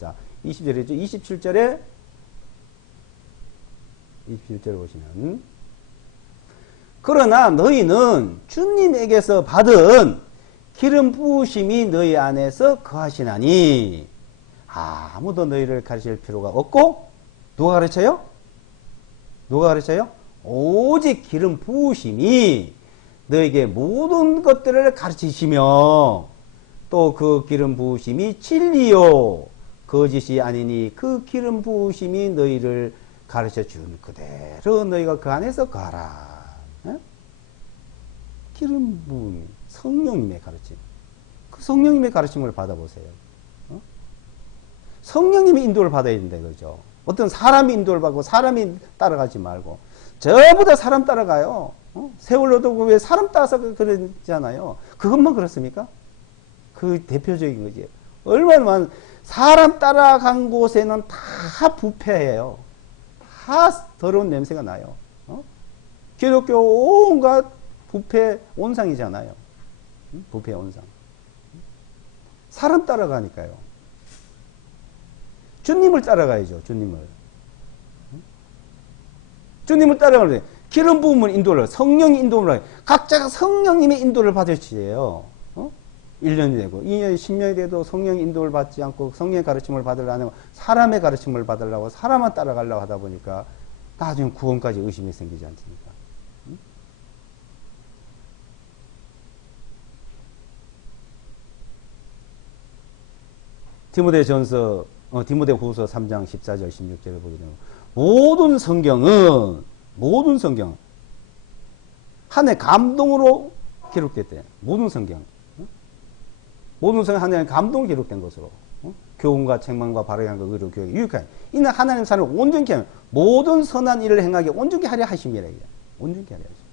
자, 20절이죠. 27절에 보시면 그러나 너희는 주님에게서 받은 기름 부으심이 너희 안에서 거하시나니 아무도 너희를 가르칠 필요가 없고 누가 가르쳐요? 오직 기름 부으심이 너에게 모든 것들을 가르치시며 또 그 기름 부으심이 진리요 거짓이 아니니 그 기름 부으심이 너희를 가르쳐 준 그대로 너희가 그 안에서 가라. 기름 부음이 성령님의 가르침. 그 성령님의 가르침을 받아보세요. 성령님의 인도를 받아야 된다 그죠. 어떤 사람이 인도를 받고 사람이 따라가지 말고 저보다 사람 따라가요. 세월호도 왜 사람 따라서 그러잖아요. 그것만 그렇습니까? 그 대표적인 거지. 얼마나 많은 사람 따라간 곳에는 다 부패해요. 다 더러운 냄새가 나요. 기독교 온갖 부패 온상이잖아요. 부패 온상. 사람 따라가니까요. 주님을 따라가야죠. 주님을 따라가는데 기름 부음을 인도를 성령이 인도를 각자가 성령님의 인도를 받으시에요. 1년이 되고 2년, 10년이 돼도 성령의 인도를 받지 않고 성령의 가르침을 받으려고 사람의 가르침을 받으려고 사람만 따라가려고 하다 보니까 나중에 구원까지 의심이 생기지 않습니까? 디모데후서 3장 14절 16절을 보게 되면 모든 성경은 하나님의 감동으로 기록됐대. 모든 성경 하나님의 감동으로 기록된 것으로 교훈과 책망과 바르게 의로 교육에 유익하니 이는 하나님 사람을 온전케 하면 모든 선한 일을 행하게 온전케 하려 하심이라. 온전케 하려 하심.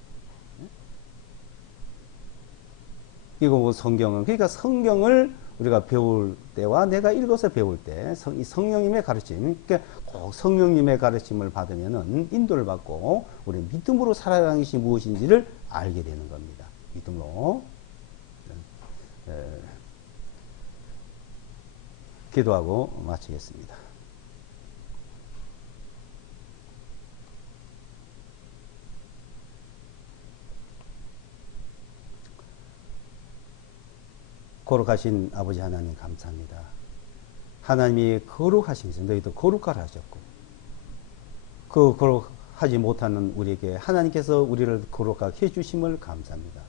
이거 뭐 성경은 그러니까 성경을 우리가 배울 때와 내가 읽어서 배울 때 이 성령님의 가르침, 그러니까 꼭 성령님의 가르침을 받으면은 인도를 받고 우리 믿음으로 살아가는 것이 무엇인지를 알게 되는 겁니다. 믿음으로. 기도하고 마치겠습니다. 거룩하신 아버지 하나님 감사합니다. 하나님이 거룩하신 것은 너희도 거룩하라 하셨고 그 거룩하지 못하는 우리에게 하나님께서 우리를 거룩하게 해주심을 감사합니다.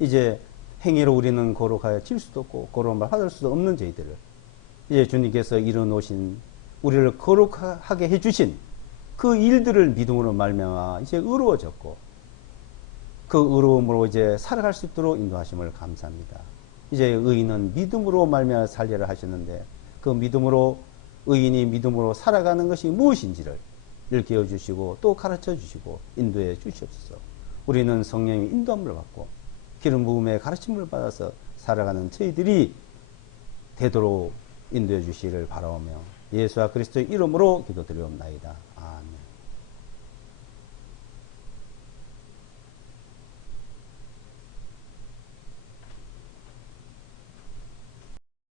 이제 행위로 우리는 거룩하여질 수도 없고 거룩함을 받을 수도 없는 저희들을 이제 주님께서 이뤄놓으신 우리를 거룩하게 해주신 그 일들을 믿음으로 말미암아 이제 의로워졌고 그 의로움으로 이제 살아갈 수 있도록 인도하심을 감사합니다. 이제 의인은 믿음으로 말미암아 살리라 하셨는데 그 믿음으로 의인이 믿음으로 살아가는 것이 무엇인지를 일깨워 주시고 또 가르쳐 주시고 인도해 주시옵소서. 우리는 성령의 인도함을 받고 기름 부음의 가르침을 받아서 살아가는 저희들이 되도록 인도해 주시기를 바라오며 예수와 그리스도의 이름으로 기도드리옵나이다. 아멘.